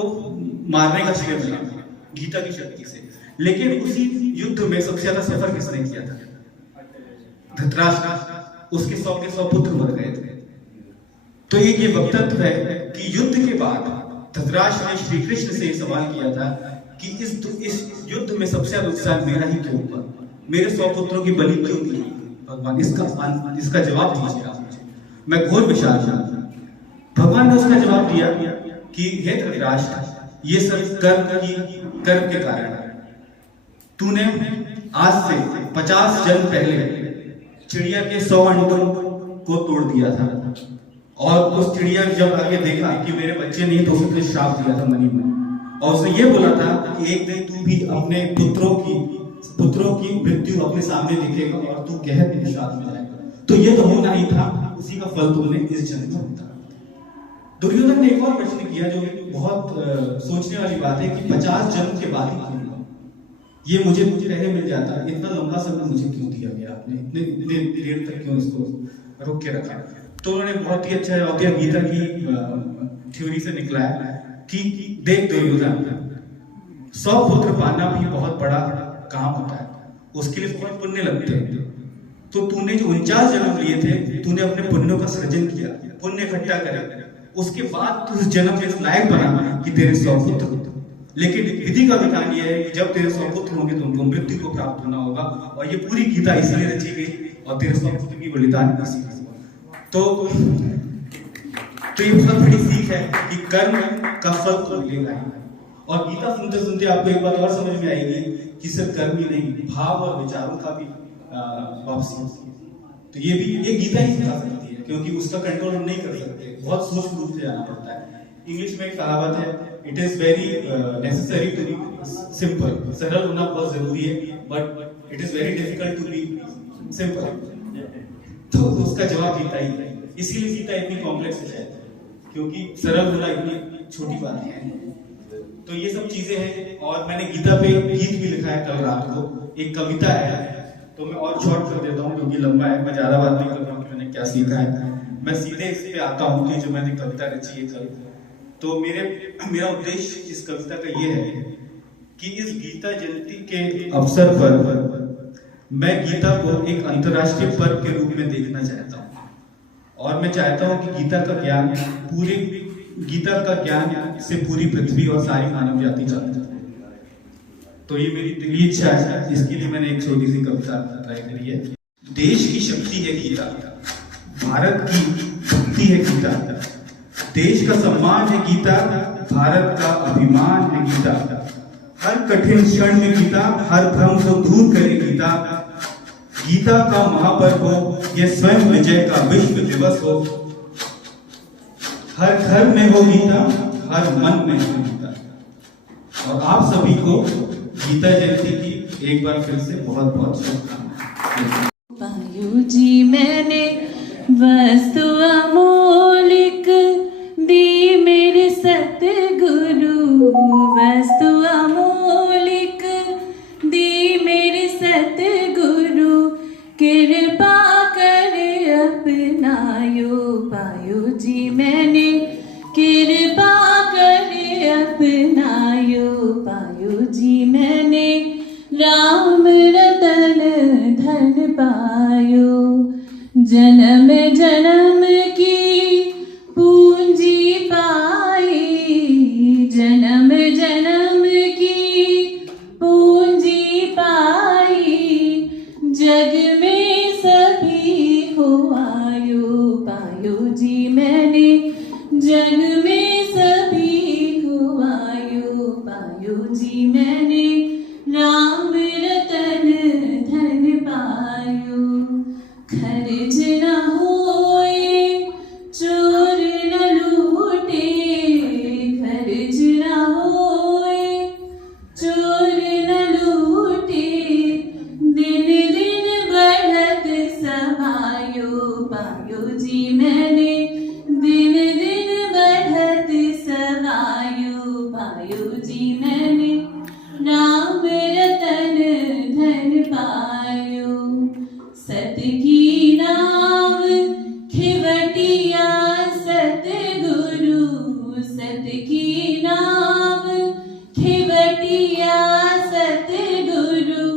मारने का श्रेय मिला गीता की शक्ति से। लेकिन उसी युद्ध में सबसे ज्यादा सफर किसने किया था? धृतराष्ट्र। उसके 100 के 100 पुत्र मर गए थे। तो एक ये वक्तव्य है कि युद्ध के बाद धृतराष्ट्र ने श्री कृष्ण से सवाल किया था कि इस युद्ध में सबसे ज्यादा उत्साह मेरा ही क्यों हुआ, मेरे 100 पुत्रों की बलि क्यों दी भगवान, इसका जवाब दीजिए आप मुझे, मैं घोर विशाल हूं। भगवान ने उसका जवाब दिया कि हे धृतराष्ट्र, ये सब कर्म के कारण है। तूने आज से 50 जन्म पहले चिड़िया के 100 अंडों को तोड़ दिया था, और उस चिड़िया ने जब आगे देखा कि मेरे बच्चे नहीं, तो उसने श्राप दिया था मनी में, और उसने ये बोला था कि एक दिन तू भी अपने पुत्रों की मृत्यु अपने सामने दिखेगा और तू गहन विषाद में जाएगा। तो ये तो होना ही था, उसी का फल तुमने इस जन्म में भुगता। दुर्योधन ने एक और प्रश्न किया जो बहुत सोचने वाली बात है कि 50 जन्म के बाद ही क्यों हुआ, ये मुझे पहले मिल जाता, इतना लंबा समय मुझे क्यों दिया गया आपने, इतने देर तक क्यों इसको रोक के रखा। तो उन्होंने बहुत ही अच्छा जवाब दिया, गीता की थ्योरी से निकला है कि देख दुर्योधन, 100 पुत्र पाना भी बहुत बड़ा काम होता है, उसके लिए बहुत पुण्य लगते हैं। तो तूने जो 49 जन्म लिए थे, तूने अपने पुण्यों का सृजन किया, पुण्य इकट्ठा करे, उसके बाद तू इस जन्म में इस लायक बना कि तेरे 100 पुत्र होते। लेकिन विधि का विधान यह है कि जब तेरे 100 पुत्र होंगे तो उनको मृत्यु को प्राप्त होना होगा, और ये पूरी गीता इसलिए रची गई, और तेरे 100 पुत्र की बलिदान इसी तो ये बहुत बड़ी सीख है कि कर्म का फल तो मिलेगा ही, और गीता सुनते सुनते आपको एक बात और समझ में आएगी कि सिर्फ कर्म ही नहीं, भाव और विचारों का भी वापसी होती है। तो ये गीता ही सिखा सकती है, क्योंकि उसका कंट्रोल हम नहीं कर सकते, बहुत सूक्ष्म रूप से जाना पड़ता है। इंग्लिश में एक कहावत है, it is very necessary to be simple. सरल होना बहुत जरूरी है, but it is very difficult to be simple. तो उसका जवाब गीता ही है। इसीलिए गीता इतनी कॉम्प्लेक्स है, क्योंकि सरल होना इतनी छोटी बात है। तो ये सब चीजें हैं। और मैंने गीता पे गीत भी लिखा है कल रात को, एक कविता है, तो मैं और शॉर्ट कर देता हूँ क्योंकि लंबा है, मैं ज्यादा बात नहीं कर रहा हूँ कि मैंने क्या सीखा है। मैं सीधे इस पे आता हूँ कि जो मैंने कविता रची है कल। तो मेरा उद्देश्य इस कविता का ये है कि इस गीता जयंती के अवसर पर मैं गीता को एक अंतर्राष्ट्रीय पर्व के रूप में देखना चाहता हूँ। और मैं चाहता हूँ कि गीता का ज्ञान से पूरी पृथ्वी और सारी मानव जाति जाने। तो ये मेरी दिली इच्छा है, इसके लिए मैंने एक छोटी सी कविता ट्राई करी है। देश की शक्ति है गीता, भारत की भक्ति है गीता, देश का सम्मान है गीता, भारत का अभिमान है गीता। हर कठिन क्षण में गीता हर भ्रम को दूर करे गीता। गीता का महापर्व हो, यह स्वयं विजय का विश्व दिवस हो। हर घर में हो गीता, हर मन में हो गीता। और आप सभी को गीता जयंती की एक बार फिर से बहुत बहुत शुभकामनाएं। पायो जी मैंने वस्तु अमोलिक दी मेरे सतगुरु, वस्तु अमोलिक दी मेरे सतगुरु, कृपा कर अपनायो। पायो जी मैंने कृपा कर अपनायो। पायो जी मैंने राम रतन धन पायो। जन्म जन्म की पूंजी पाई, जन्म जन्म की पूंजी पाई, जग में सभी को आयो। पायो जी मैंने जग में सभी को आयो। पायो जी मैंने राम रतन धन पायो। खर्च न होए चोर न लूटे, खर्च न होए चोर न लूटे, दिन दिन बढ़त समायो। पायो जी मैंने दिन दिन बढ़त समायो। पायो जी मैंने राम रतन धन पायो। सत की नाम खिवटिया सतगुरु, सत की नाम खिवटिया सतगुरु,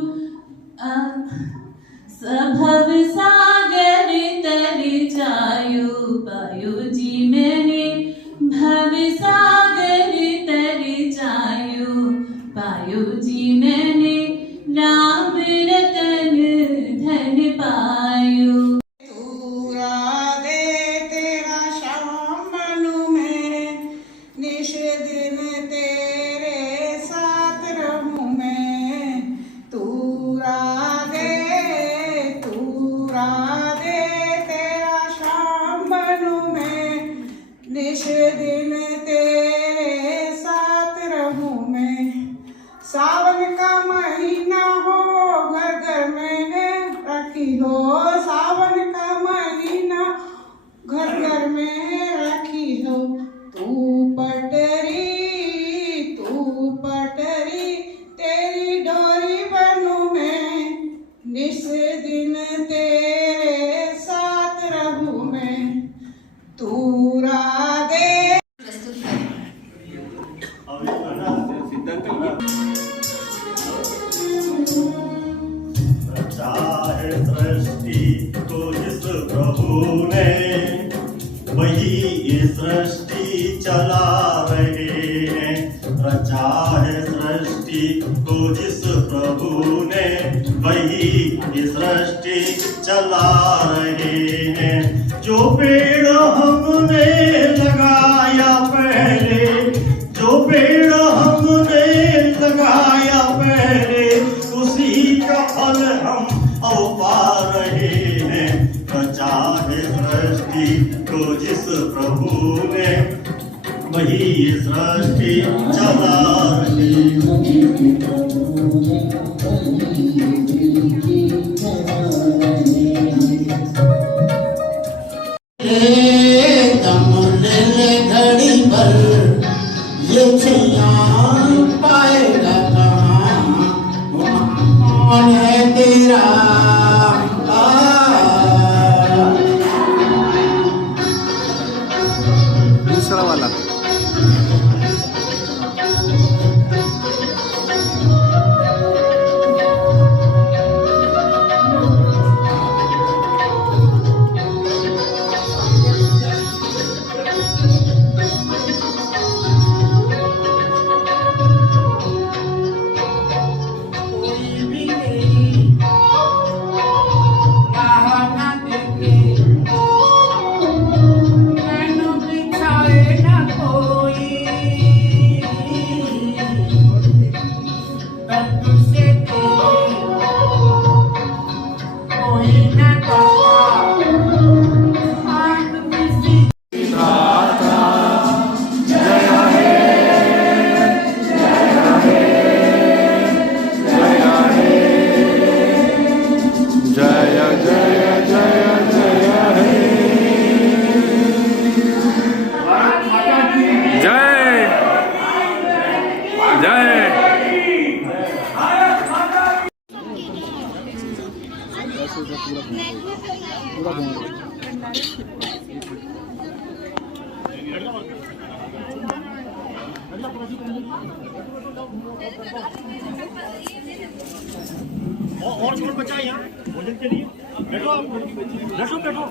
सभव सागर तर जायो। पायो जी मैंने भव सागर तर जायो। पायो जी मैंने राम रतन धन पायो। तूरा दे तेरा श्याम मनु में, निश दिन तेरे साथ रहूं मैं। तूरा दे तेरा श्याम मनु में, निश दिन तेरे साथ रहूं मैं। सावन का महीना हो घर घर में रखी हो, सावन का महीना घर घर में रखी हो। तू पटरी तेरी डोरी बनूं मैं, निस दिन तेरे साथ रहूं मैं। तू राधे चाहे सृष्टि को जिस प्रभु ने, वही ये सृष्टि चला रहे हैं। रचा है सृष्टि को जिस प्रभु ने, वही ये सृष्टि चला रहे हैं। जो पेड़ हमने लगाया पहले, जो पेड़ हमने में वही सृष्टि चला रही। दम ले ले घड़ी भर ये छैया पाएगा कहाँ कौन है तेरा दूसरा वाला और कौन बचा यहाँ भोजन के लिए? बैठो आप, बैठो बैठो।